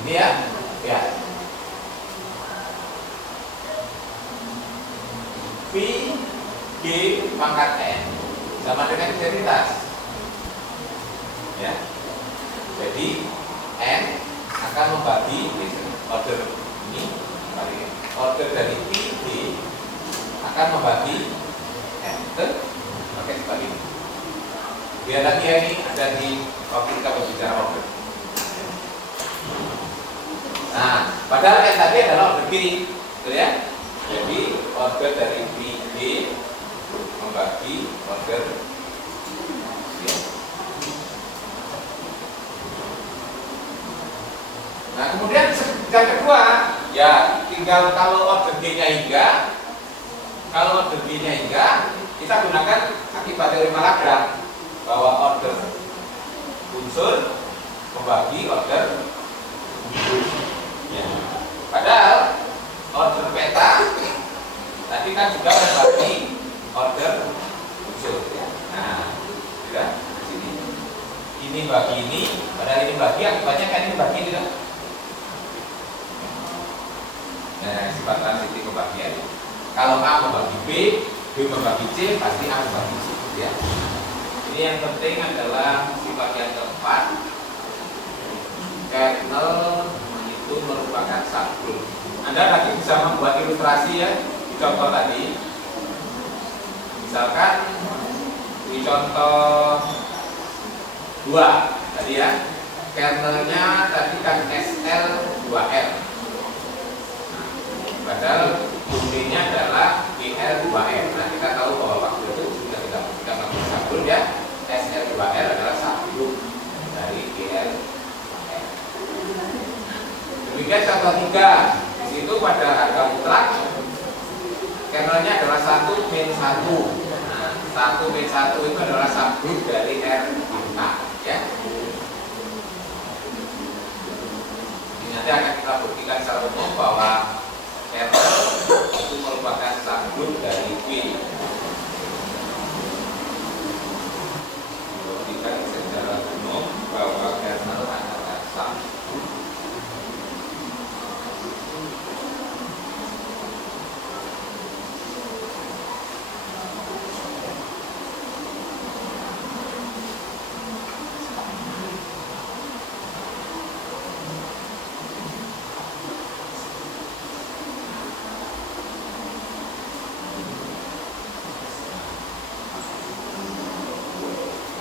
ini ya. V G pangkat N sama dengan identitas ya. Jadi N akan membagi order ini, order dari P G akan membagi N pakai sebaliknya. Biar lagi ya, ini ada di waktu kita berbicara order. Nah, padahal yang tadi adalah order G, betul ya? Jadi order dari B membagi order G. Nah, kemudian yang kedua, ya tinggal kalau order G-nya hingga, kalau order G-nya hingga, kita gunakan akibat teori Malagrang bahwa order unsur membagi order ya. Padahal order peta tadi kan juga membagi order unsur ya. Nah, sudah di sini. Ini bagi ini, padahal ini bagi, akibatnya kan ini bagi tidak. Nah, sifat transitif pembagian. Kalau A membagi B membagi C, pasti A membagi C ya. Ini yang penting adalah sifat yang keempat. Kernel itu merupakan subgroup. Anda lagi bisa membuat ilustrasi ya di contoh tadi. Misalkan di contoh 2 tadi ya, kernelnya tadi kan SL2L. Padahal buktinya adalah GL2L. Nah, kita tahu bahwa waktu itu sudah kita melakukan subgroup ya. SL2L adalah subgroup dari GL. Demikian contoh 3. Di situ pada harga mutlak kernelnya adalah 1 min 1. Nah, 1 min 1 itu adalah subgroup dari R5 ya. Ini nanti akan kita buktikan secara umum bahwa kernel itu merupakan subgroup dari V. Buktikan secara umum bahwa kernel adalah subgroup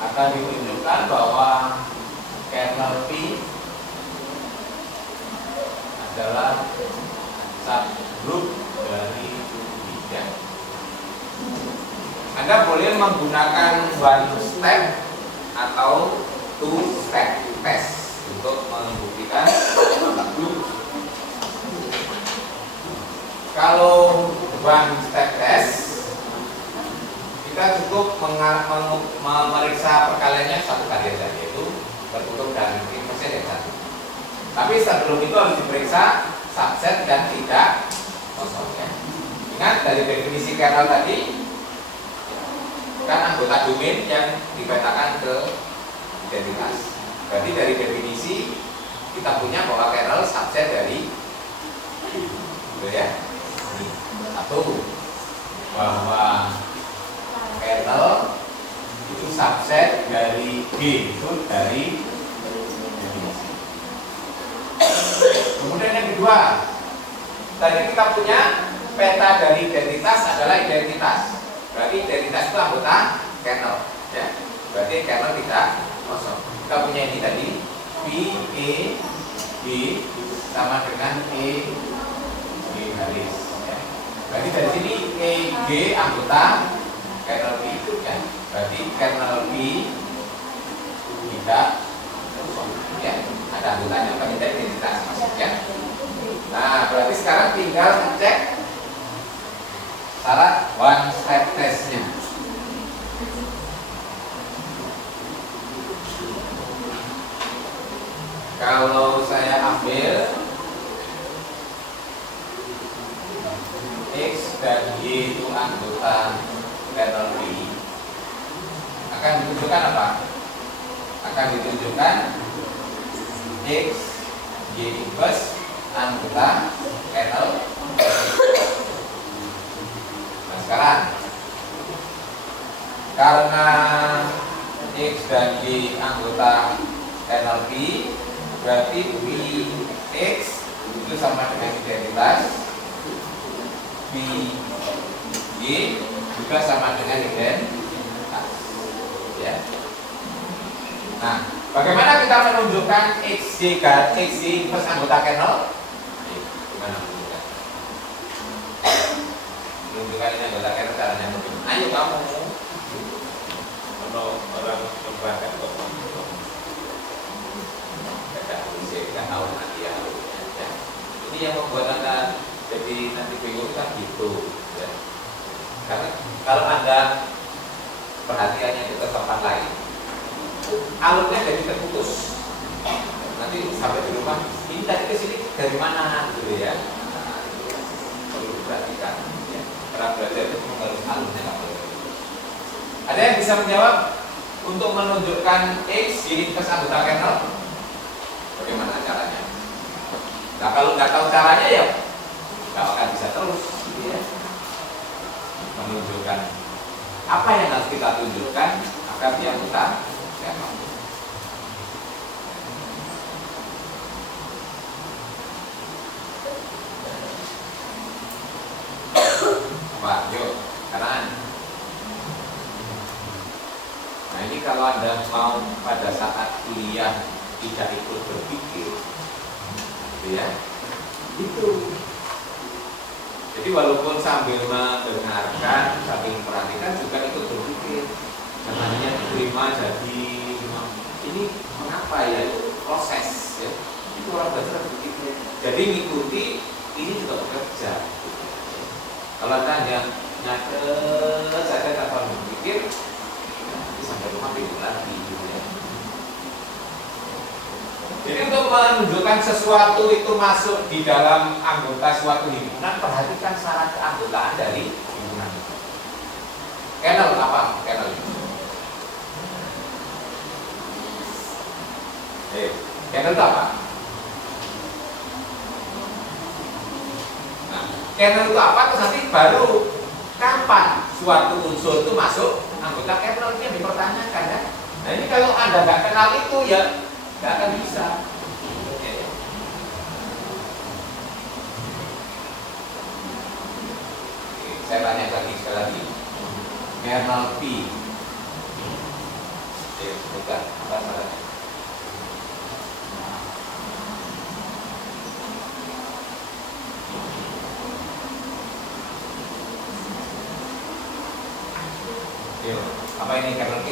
akan ditunjukkan bahwa kernel P adalah subgroup dari V. Anda boleh menggunakan one step atau two step test untuk membuktikan subgroup. Kalau one step test kita cukup memeriksa perkaliannya satu kali saja, yaitu tertutup dan inverse yang satu. Tapi sebelum itu harus diperiksa subset dan tidak kosong ya. Ingat dari definisi kernel tadi kan anggota domain yang dipetakan ke identitas. Berarti dari definisi kita punya bahwa kernel subset dari itu ya. Satu, bahwa kernel itu subset dari G, itu dari definisi. Kemudian yang kedua, tadi kita punya peta dari identitas adalah identitas. Berarti identitas itu anggota kernel, ya. Berarti kernel tidak kosong. Kita punya ini tadi P, E, B, C. sama dengan E G garis ya. Berarti dari sini E G anggota kernel P itu ya. Berarti kernel P tidak kosong ya. Ada anggotanya apa tidak identitas maksudnya. Nah, berarti sekarang tinggal ngecek syarat one step testnya. Kalau saya ambil X dan Y itu anggota kernel P, akan ditunjukkan apa? Akan ditunjukkan X, Y inverse anggota kernel. Nah sekarang karena X dan Y anggota kernel P, berarti P X itu sama dengan identitas, P Y juga sama dengan identitas ya. Nah, bagaimana kita menunjukkan X Y inverse anggota kernel? Gimana menunjukkan? Menunjukkan ini anggota kernel caranya bagaimana? Ayo kamu. Kalau orang membahas kok tidak tahu nanti ya. Ini yang membuat Anda jadi nanti bingung kan gitu ya. Karena kalau Anda perhatiannya ke tempat lain, alurnya jadi terputus. Nanti sampai di rumah, ini tadi ke sini dari mana gitu ya. Nah, perlu diperhatikan ya. Karena belajar itu harus alurnya nggak boleh. Ada yang bisa menjawab untuk menunjukkan X Y inverse anggota kernel? Bagaimana caranya? Nah kalau nggak tahu caranya ya nggak akan bisa terus ya. Menunjukkan apa yang harus kita tunjukkan agar dia mudah kernel. Pak, yuk, kanan. Nah ini kalau Anda mau pada saat kuliah tidak ikut berpikir, gitu ya, itu. Jadi walaupun sambil mendengarkan, sambil memperhatikan juga ikut berpikir. Namanya terima jadi ini mengapa ya, itu proses ya. Itu orang belajar berpikir. Jadi mengikuti ini juga bekerja. Kalau Anda hanya nyatet saja tanpa berpikir, nanti sampai rumah bingung lagi gitu ya. Jadi untuk menunjukkan sesuatu itu masuk di dalam anggota suatu himpunan, perhatikan syarat keanggotaan dari himpunan. Kernel apa? Kernel itu. Kernel itu apa? Nah, kernel itu apa? Terus nanti baru kapan suatu unsur itu masuk anggota kernel, itu yang dipertanyakan ya. Nah ini kalau Anda nggak kenal itu ya nggak akan bisa. Saya tanya lagi sekali lagi. Kernel P. Bukan apa salahnya? Apa ini kernel P?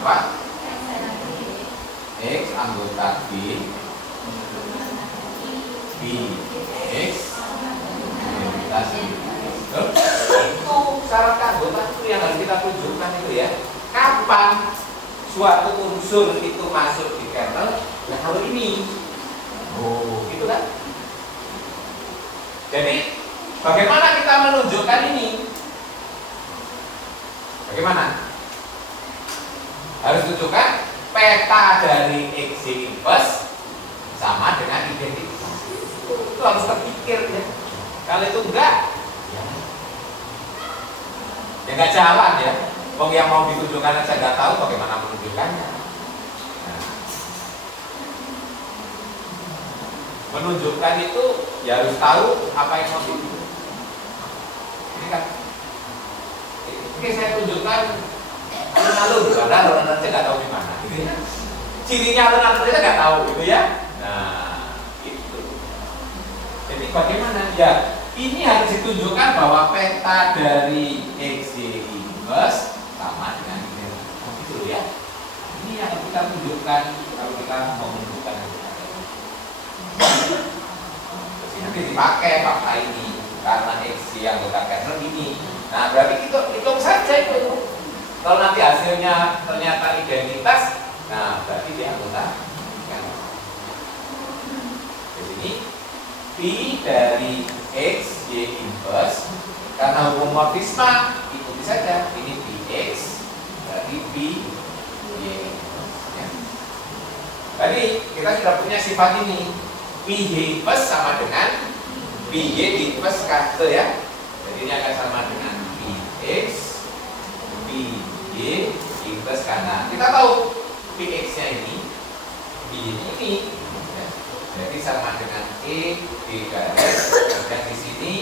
Apa? X anggota B, B X identitas B. Itu syarat anggota itu yang harus kita tunjukkan itu ya. Kapan suatu unsur itu masuk di kernel? Nah kalau ini, oh gitu kan? Jadi bagaimana kita menunjukkan ini? Bagaimana? Harus tunjukkan peta dari X inverse sama dengan identitas. Itu harus terpikir ya. Kalau itu enggak, ya enggak jalan ya. Wong yang mau ditunjukkan saya enggak tahu bagaimana menunjukkannya. Nah, menunjukkan itu ya harus tahu apa yang mau ditunjukkan. Ini kan, oke saya tunjukkan alun-alun, padahal alun-alun aja nggak tahu di mana, gitu ya. Cirinya alun-alun aja nggak tahu, gitu ya. Nah, itu. Jadi bagaimana? Ya, ini harus ditunjukkan bahwa peta dari XY inverse sama dengan ini. Gitu ya. Ini yang kita tunjukkan kalau kita mau menunjukkan nanti dipakai fakta ini karena XY anggota kernel ini. Nah, berarti kita hitung saja itu. Kalau nanti hasilnya ternyata identitas, nah berarti dia anggota kernel. Di sini P dari X, Y inverse karena homomorfisme ikuti saja. Ini Px berarti P, Y inverse. Ya. Tadi kita sudah punya sifat ini. Py inverse sama dengan Py inverse kan, ya. Jadi ini akan sama dengan Px Py inverse kanan. Kita tahu Px-nya ini Py ini. Ya. Jadi sama dengan E D garis dan di sini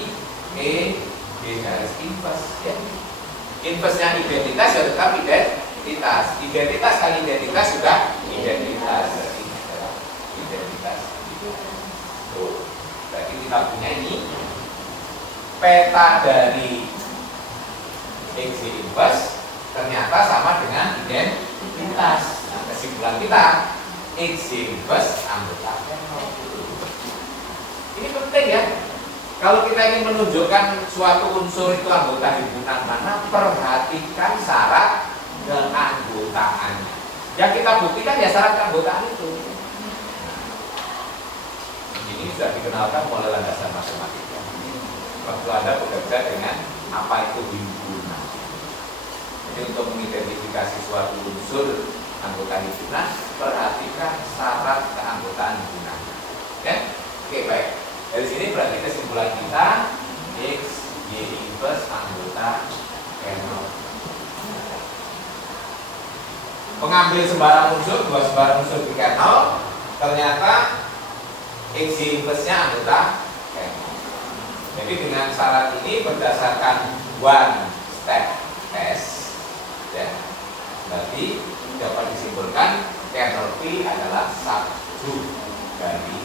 E D garis inverse. Ya. Inverse-nya identitas ya tetap identitas. Identitas kali identitas sudah identitas. Berarti ini adalah identitas. Tuh. Berarti kita punya ini peta dari XY inverse ternyata sama dengan identitas. Nah, kesimpulan kita XY inverse anggota kernel. Ini penting ya. Kalau kita ingin menunjukkan suatu unsur itu anggota himpunan mana, perhatikan syarat keanggotaannya. Yang kita buktikan ya syarat keanggotaan itu. Ini sudah dikenalkan mulai landasan matematika. Waktu Anda bekerja dengan apa itu himpunan. Jadi untuk mengidentifikasi suatu unsur anggota himpunan, perhatikan syarat keanggotaan himpunan. Ya, oke baik. Dari sini berarti kesimpulan kita X, Y inverse anggota kernel. Mengambil sembarang unsur, dua sembarang unsur di kernel, ternyata X, Y inverse-nya anggota kernel. Jadi dengan syarat ini berdasarkan one step test, ya, berarti dapat disimpulkan kernel P adalah subgroup dari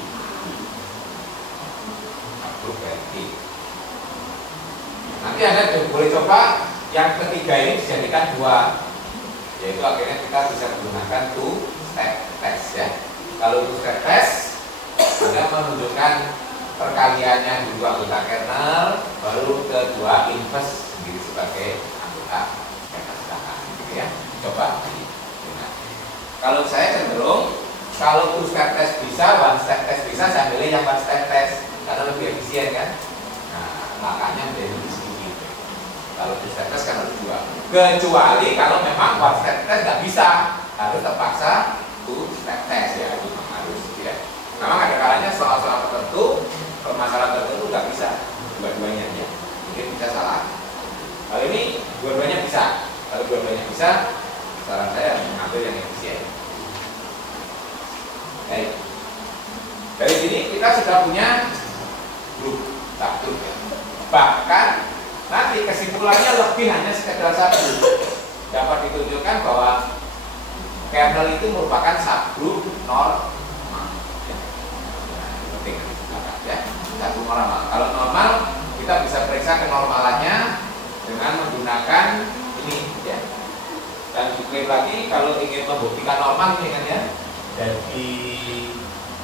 Nanti Anda boleh coba yang ketiga ini dijadikan dua, yaitu akhirnya kita bisa menggunakan two step test ya. Kalau two step test, Anda menunjukkan perkaliannya di dua anggota kernel, baru kedua inverse sendiri sebagai anggota kernel sedangkan, gitu ya. Coba. Kalau saya cenderung kalau two step test bisa, one step test bisa, saya pilih yang one step test karena lebih efisien kan. Nah, makanya menjadi lebih sedikit. Kalau two step test kan harus dua. Kecuali kalau memang one step test nggak bisa, harus terpaksa two step test ya, itu memang harus ya. Memang ada kalanya soal-soal tertentu, permasalahan tertentu nggak bisa dua-duanya ya. Mungkin bisa salah. Kalau ini dua-duanya bisa. Kalau dua-duanya bisa, saran saya mengambil yang efisien. Baik. Dari sini kita sudah punya grup subgroup ya. Bahkan nanti kesimpulannya lebih hanya sekedar satu. Dapat ditunjukkan bahwa kernel itu merupakan subgroup normal. Nah, penting ya. Subgroup normal. Kalau normal kita bisa periksa kenormalannya dengan menggunakan ini ya. Dan diklaim lagi kalau ingin membuktikan normal ini kan ya. Jadi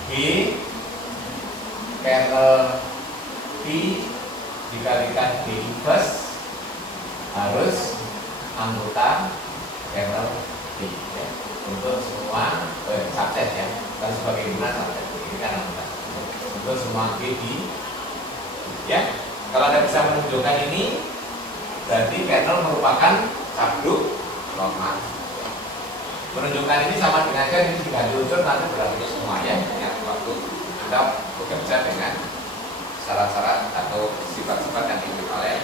G kernel P dikalikan P inverse harus anggota kernel P ya. Untuk semua subset ya, kan sebagai gimana subset ini kan anggota untuk semua G di ya. Kalau Anda bisa menunjukkan ini, berarti kernel merupakan subgroup normal. Menunjukkan ini sama dengan kan ini diganti unsur nanti berarti semuanya ya, waktu Anda bekerja dengan syarat-syarat atau sifat-sifat yang ekuivalen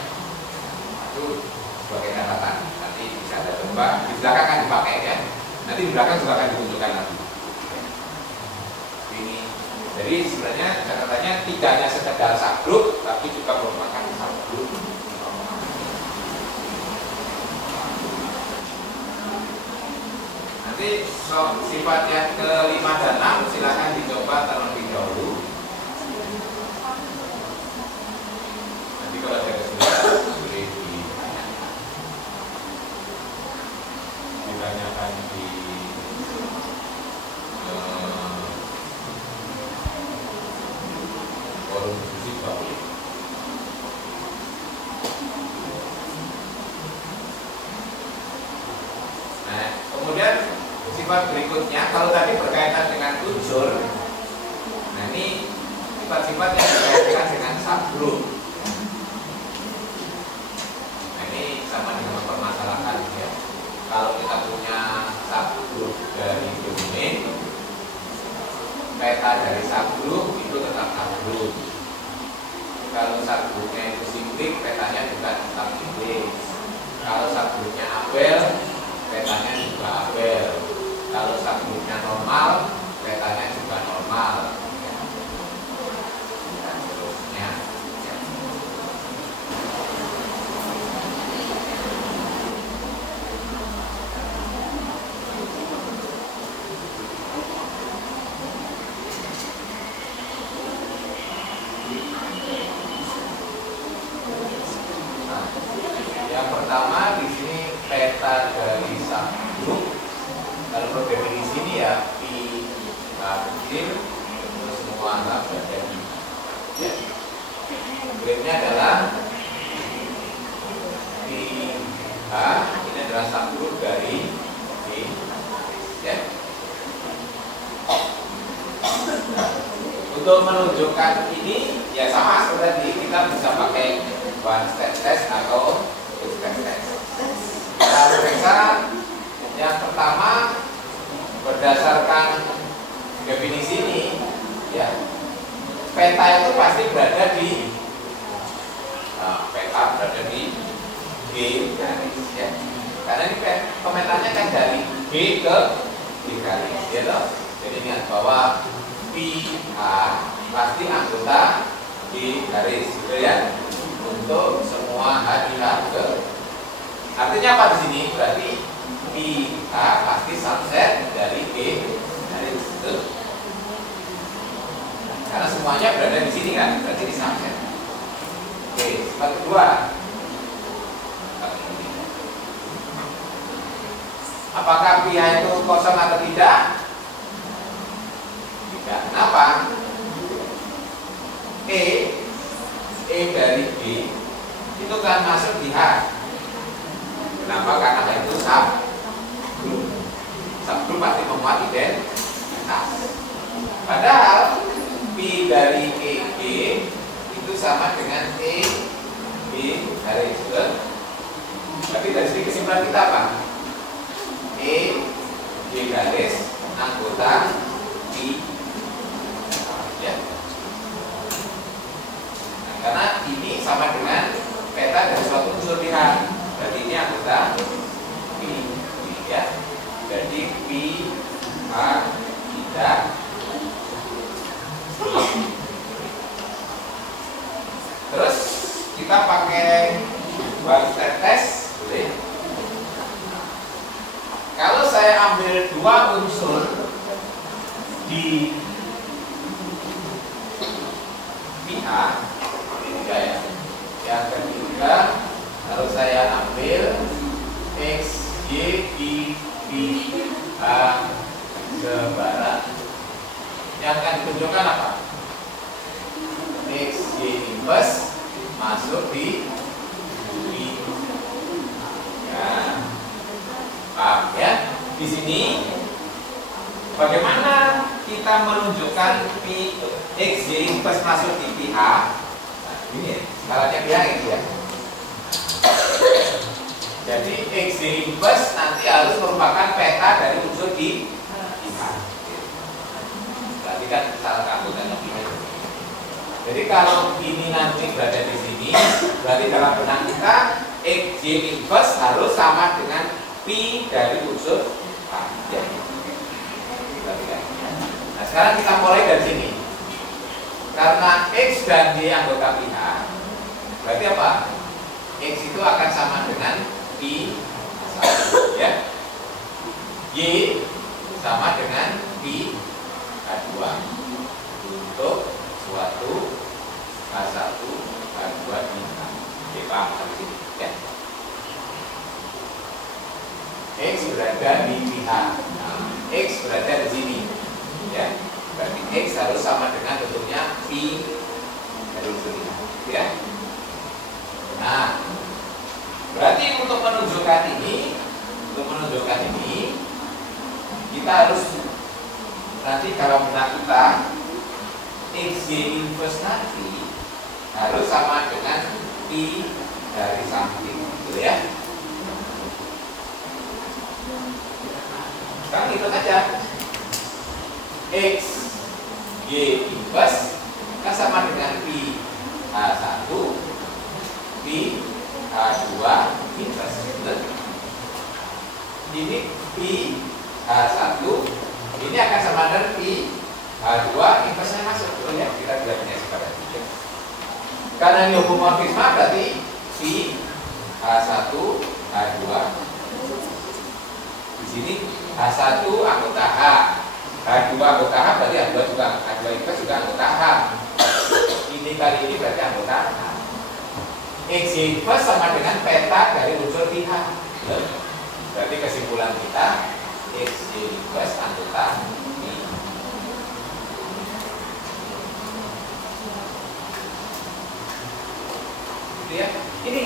itu sebagai catatan nanti bisa Anda coba di belakang akan dipakai ya, nanti di belakang juga akan ditunjukkan lagi ini. Jadi sebenarnya catatannya tidak hanya sekedar subgroup tapi juga merupakan subgroup. Nanti sifat yang ke-5 dan 6 silakan dicoba terlebih dahulu. Nanti kalau ada kesulitan boleh ditanyakan di forum diskusi boleh. Nah, kemudian sifat berikutnya, kalau tadi berkaitan dengan unsur, nah ini sifat-sifat yang berkaitan dengan subgroup. Nah ini sama dengan mempermasalahkan ya. Kalau kita punya subgroup dari domain, peta dari subgroup itu tetap subgroup. Kalau subgroupnya itu simplik, petanya juga tetap simplik. Kalau subgroupnya abel, petanya juga abel. Kalau subgroupnya normal, petanya juga normal. Dan seterusnya. Nah, yang pertama di sini peta dari subgroup. Kalau program di sini ya pi kecil terus semua angka berada di ya. Grade-nya adalah pi h, ini adalah subgroup dari pi ya. Nah, untuk menunjukkan ini ya sama seperti kita bisa pakai one step test atau two step test. Nah, periksa yang pertama berdasarkan definisi ini ya, peta itu pasti berada di peta berada di G garis ya, karena ini pemetanya kan dari B ke G garis ya toh. Jadi ingat bahwa pi H pasti anggota G garis gitu ya, untuk semua H di H ke. Artinya apa di sini? Berarti pi H pasti subset dari G garis itu. Karena semuanya berada di sini kan, berarti di subset. Oke, sifat kedua. Apakah pi H itu kosong atau tidak? Tidak. Kenapa? E dari B itu kan masuk di H. Kenapa? Karena itu subgroup. Subgroup pasti memuat identitas. Padahal pi dari EG itu sama dengan EB garis ke. Tapi dari sini kesimpulan kita apa? EG garis anggota pi ya. Nah, karena ini sama dengan peta dari suatu unsur pi H. Berarti ini anggota pi ya. Jadi pi H tidak. Terus kita pakai one step test boleh. Kalau saya ambil dua unsur di pi H, ketiga ya. Yang ketiga, kalau saya ambil X, Y, Y, P, H sebaran, yang akan ditunjukkan apa? X, Y inverse masuk di Y. Ya, paham ya? Di sini bagaimana kita menunjukkan P, X, Y inverse masuk di pi H? Nah, ini skalanya P H ini ya. Jadi X, Y inverse nanti harus merupakan peta dari unsur di pi H. Berarti kan salah satu dan lebih. Jadi kalau ini nanti berada di sini, berarti dalam benak kita X, Y inverse harus sama dengan pi dari unsur H. Nah sekarang kita mulai dari sini. Karena X dan Y anggota pi H, berarti apa? X itu akan sama dengan pi ya. Y sama dengan pi H2 untuk suatu H1 H2 bintang. Oke, paham sampai sini ya. X berada di pihak, X berada di sini ya. Berarti X harus sama dengan bentuknya pi dari unsur ini ya. Nah, berarti untuk menunjukkan ini kita harus nanti kalau benar kita XY inverse nanti harus sama dengan pi dari samping, gitu ya. Sekarang ikut aja. X Y inverse kan sama dengan pi H1 pi H2 inverse. Ini pi H1 ini akan sama dengan pi H2 inverse-nya masuk, betul ya? Kita tidak punya sekarang. Karena ini homomorfisme berarti pi H1 H2 di sini H1 anggota H, H2 anggota H berarti H2 juga H2 inverse juga anggota H. Ini kali ini berarti anggota H. X inverse sama dengan peta dari unsur pi H. Berarti kesimpulan kita X inverse anggota pi. Gitu ya. Ini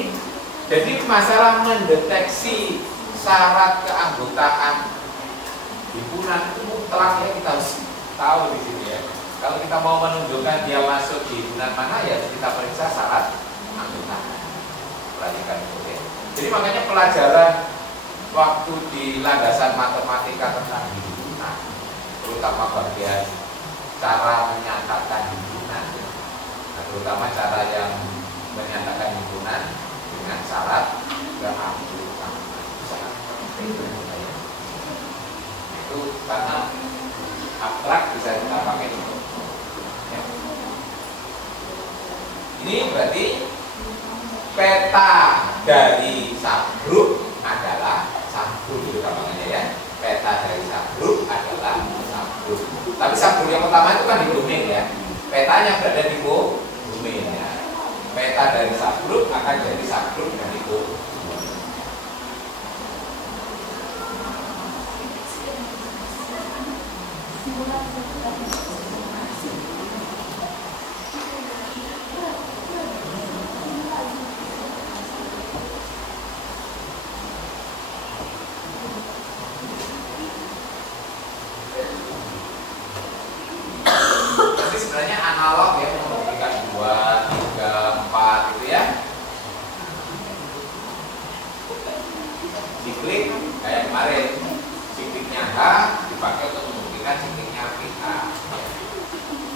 jadi masalah mendeteksi syarat keanggotaan himpunan itu mutlak ya, kita harus tahu di sini ya. Kalau kita mau menunjukkan dia masuk di himpunan mana ya kita periksa syarat anggota. Perhatikan itu ya. Jadi makanya pelajaran waktu di landasan matematika tentang himpunan, terutama bagian cara menyatakan himpunan, nah, terutama cara yang menyatakan himpunan dengan syarat keanggotaan. Itu karena abstrak bisa kita pakai itu. Ya. Ini berarti peta dari subgroup adalah subgroup itu gampangannya ya. Peta dari subgroup adalah subgroup. Tapi subgroup yang pertama itu kan di domain ya. Petanya berada di domain ya. Peta dari subgroup akan jadi subgroup dan itu. Sebenarnya analog ya, membuktikan 2, 3, 4 gitu ya. Siklik kayak kemarin, sikliknya H dipakai untuk membuktikan sikliknya PH.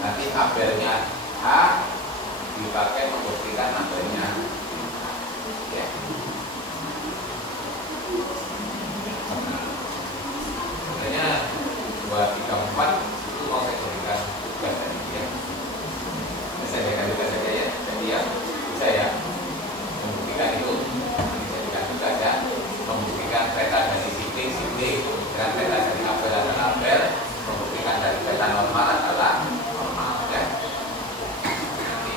Nanti tabelnya H dipakai membuktikan tabelnya ya. Sebenarnya 2, 3, 4 itu mau saya berikan tugas tadi ya. Saya berikan tugas saja ya. Jadi ya bisa ya membuktikan itu. Saya berikan tugas ya. Membuktikan peta dari siklik dan peta dari tabel dan tabel. Membuktikan dari peta normal adalah normal ya. Nanti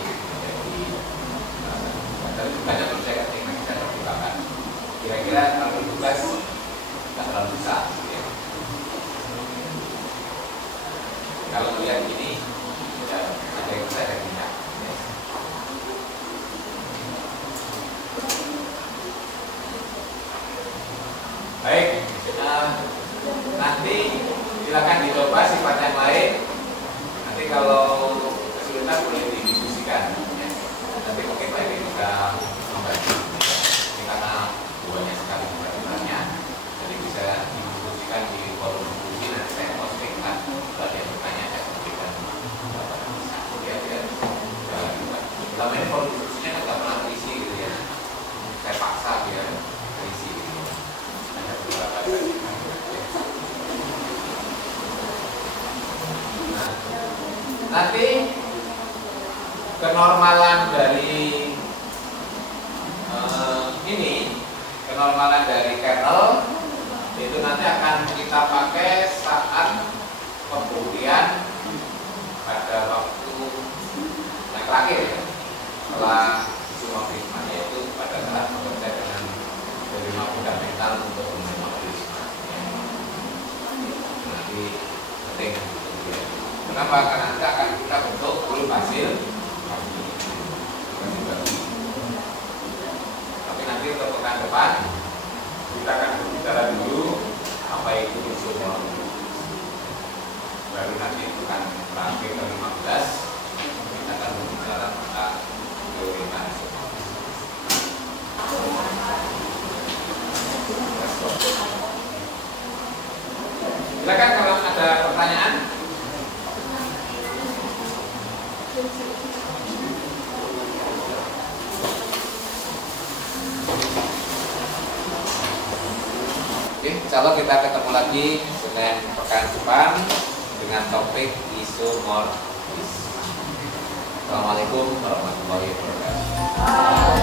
jadi banyak perlu saya ketik nanti saya pertimbangkan. Kira-kira kalau tugas tidak terlalu besar. Kalau melihat ini ya, ada yang saya tidak ya. Baik, nanti silakan dicoba sifat yang lain. Nanti kalau kesulitan boleh didiskusikan ya. Nanti mungkin Pak Edi bisa membantu ini karena buahnya sekali pertimbangannya, jadi bisa didiskusikan di forum diskusi. Nanti saya postingkan bagi yang bertanya. Selama ini forum diskusinya kan nggak pernah terisi gitu ya. Saya paksa biar terisi gitu. Hanya beberapa kali. Nah, nanti kenormalan dari kenormalan dari kernel itu nanti akan kita pakai saat bahwa isomorfisme yaitu pada saat bekerja dengan menerima fundamental untuk menerima prisma. Nanti penting. Kenapa? Karena kita akan kita bentuk full hasil. Tapi nanti untuk pekan depan kita akan berbicara dulu apa itu isomorfisme. Baru nanti pekan terakhir ke-15 kita akan berbicara tentang teorema isomorfisme. Silakan kalau ada pertanyaan. Oke, insyaallah kita ketemu lagi Senin pekan depan dengan topik isomorfisme. Assalamualaikum warahmatullahi wabarakatuh.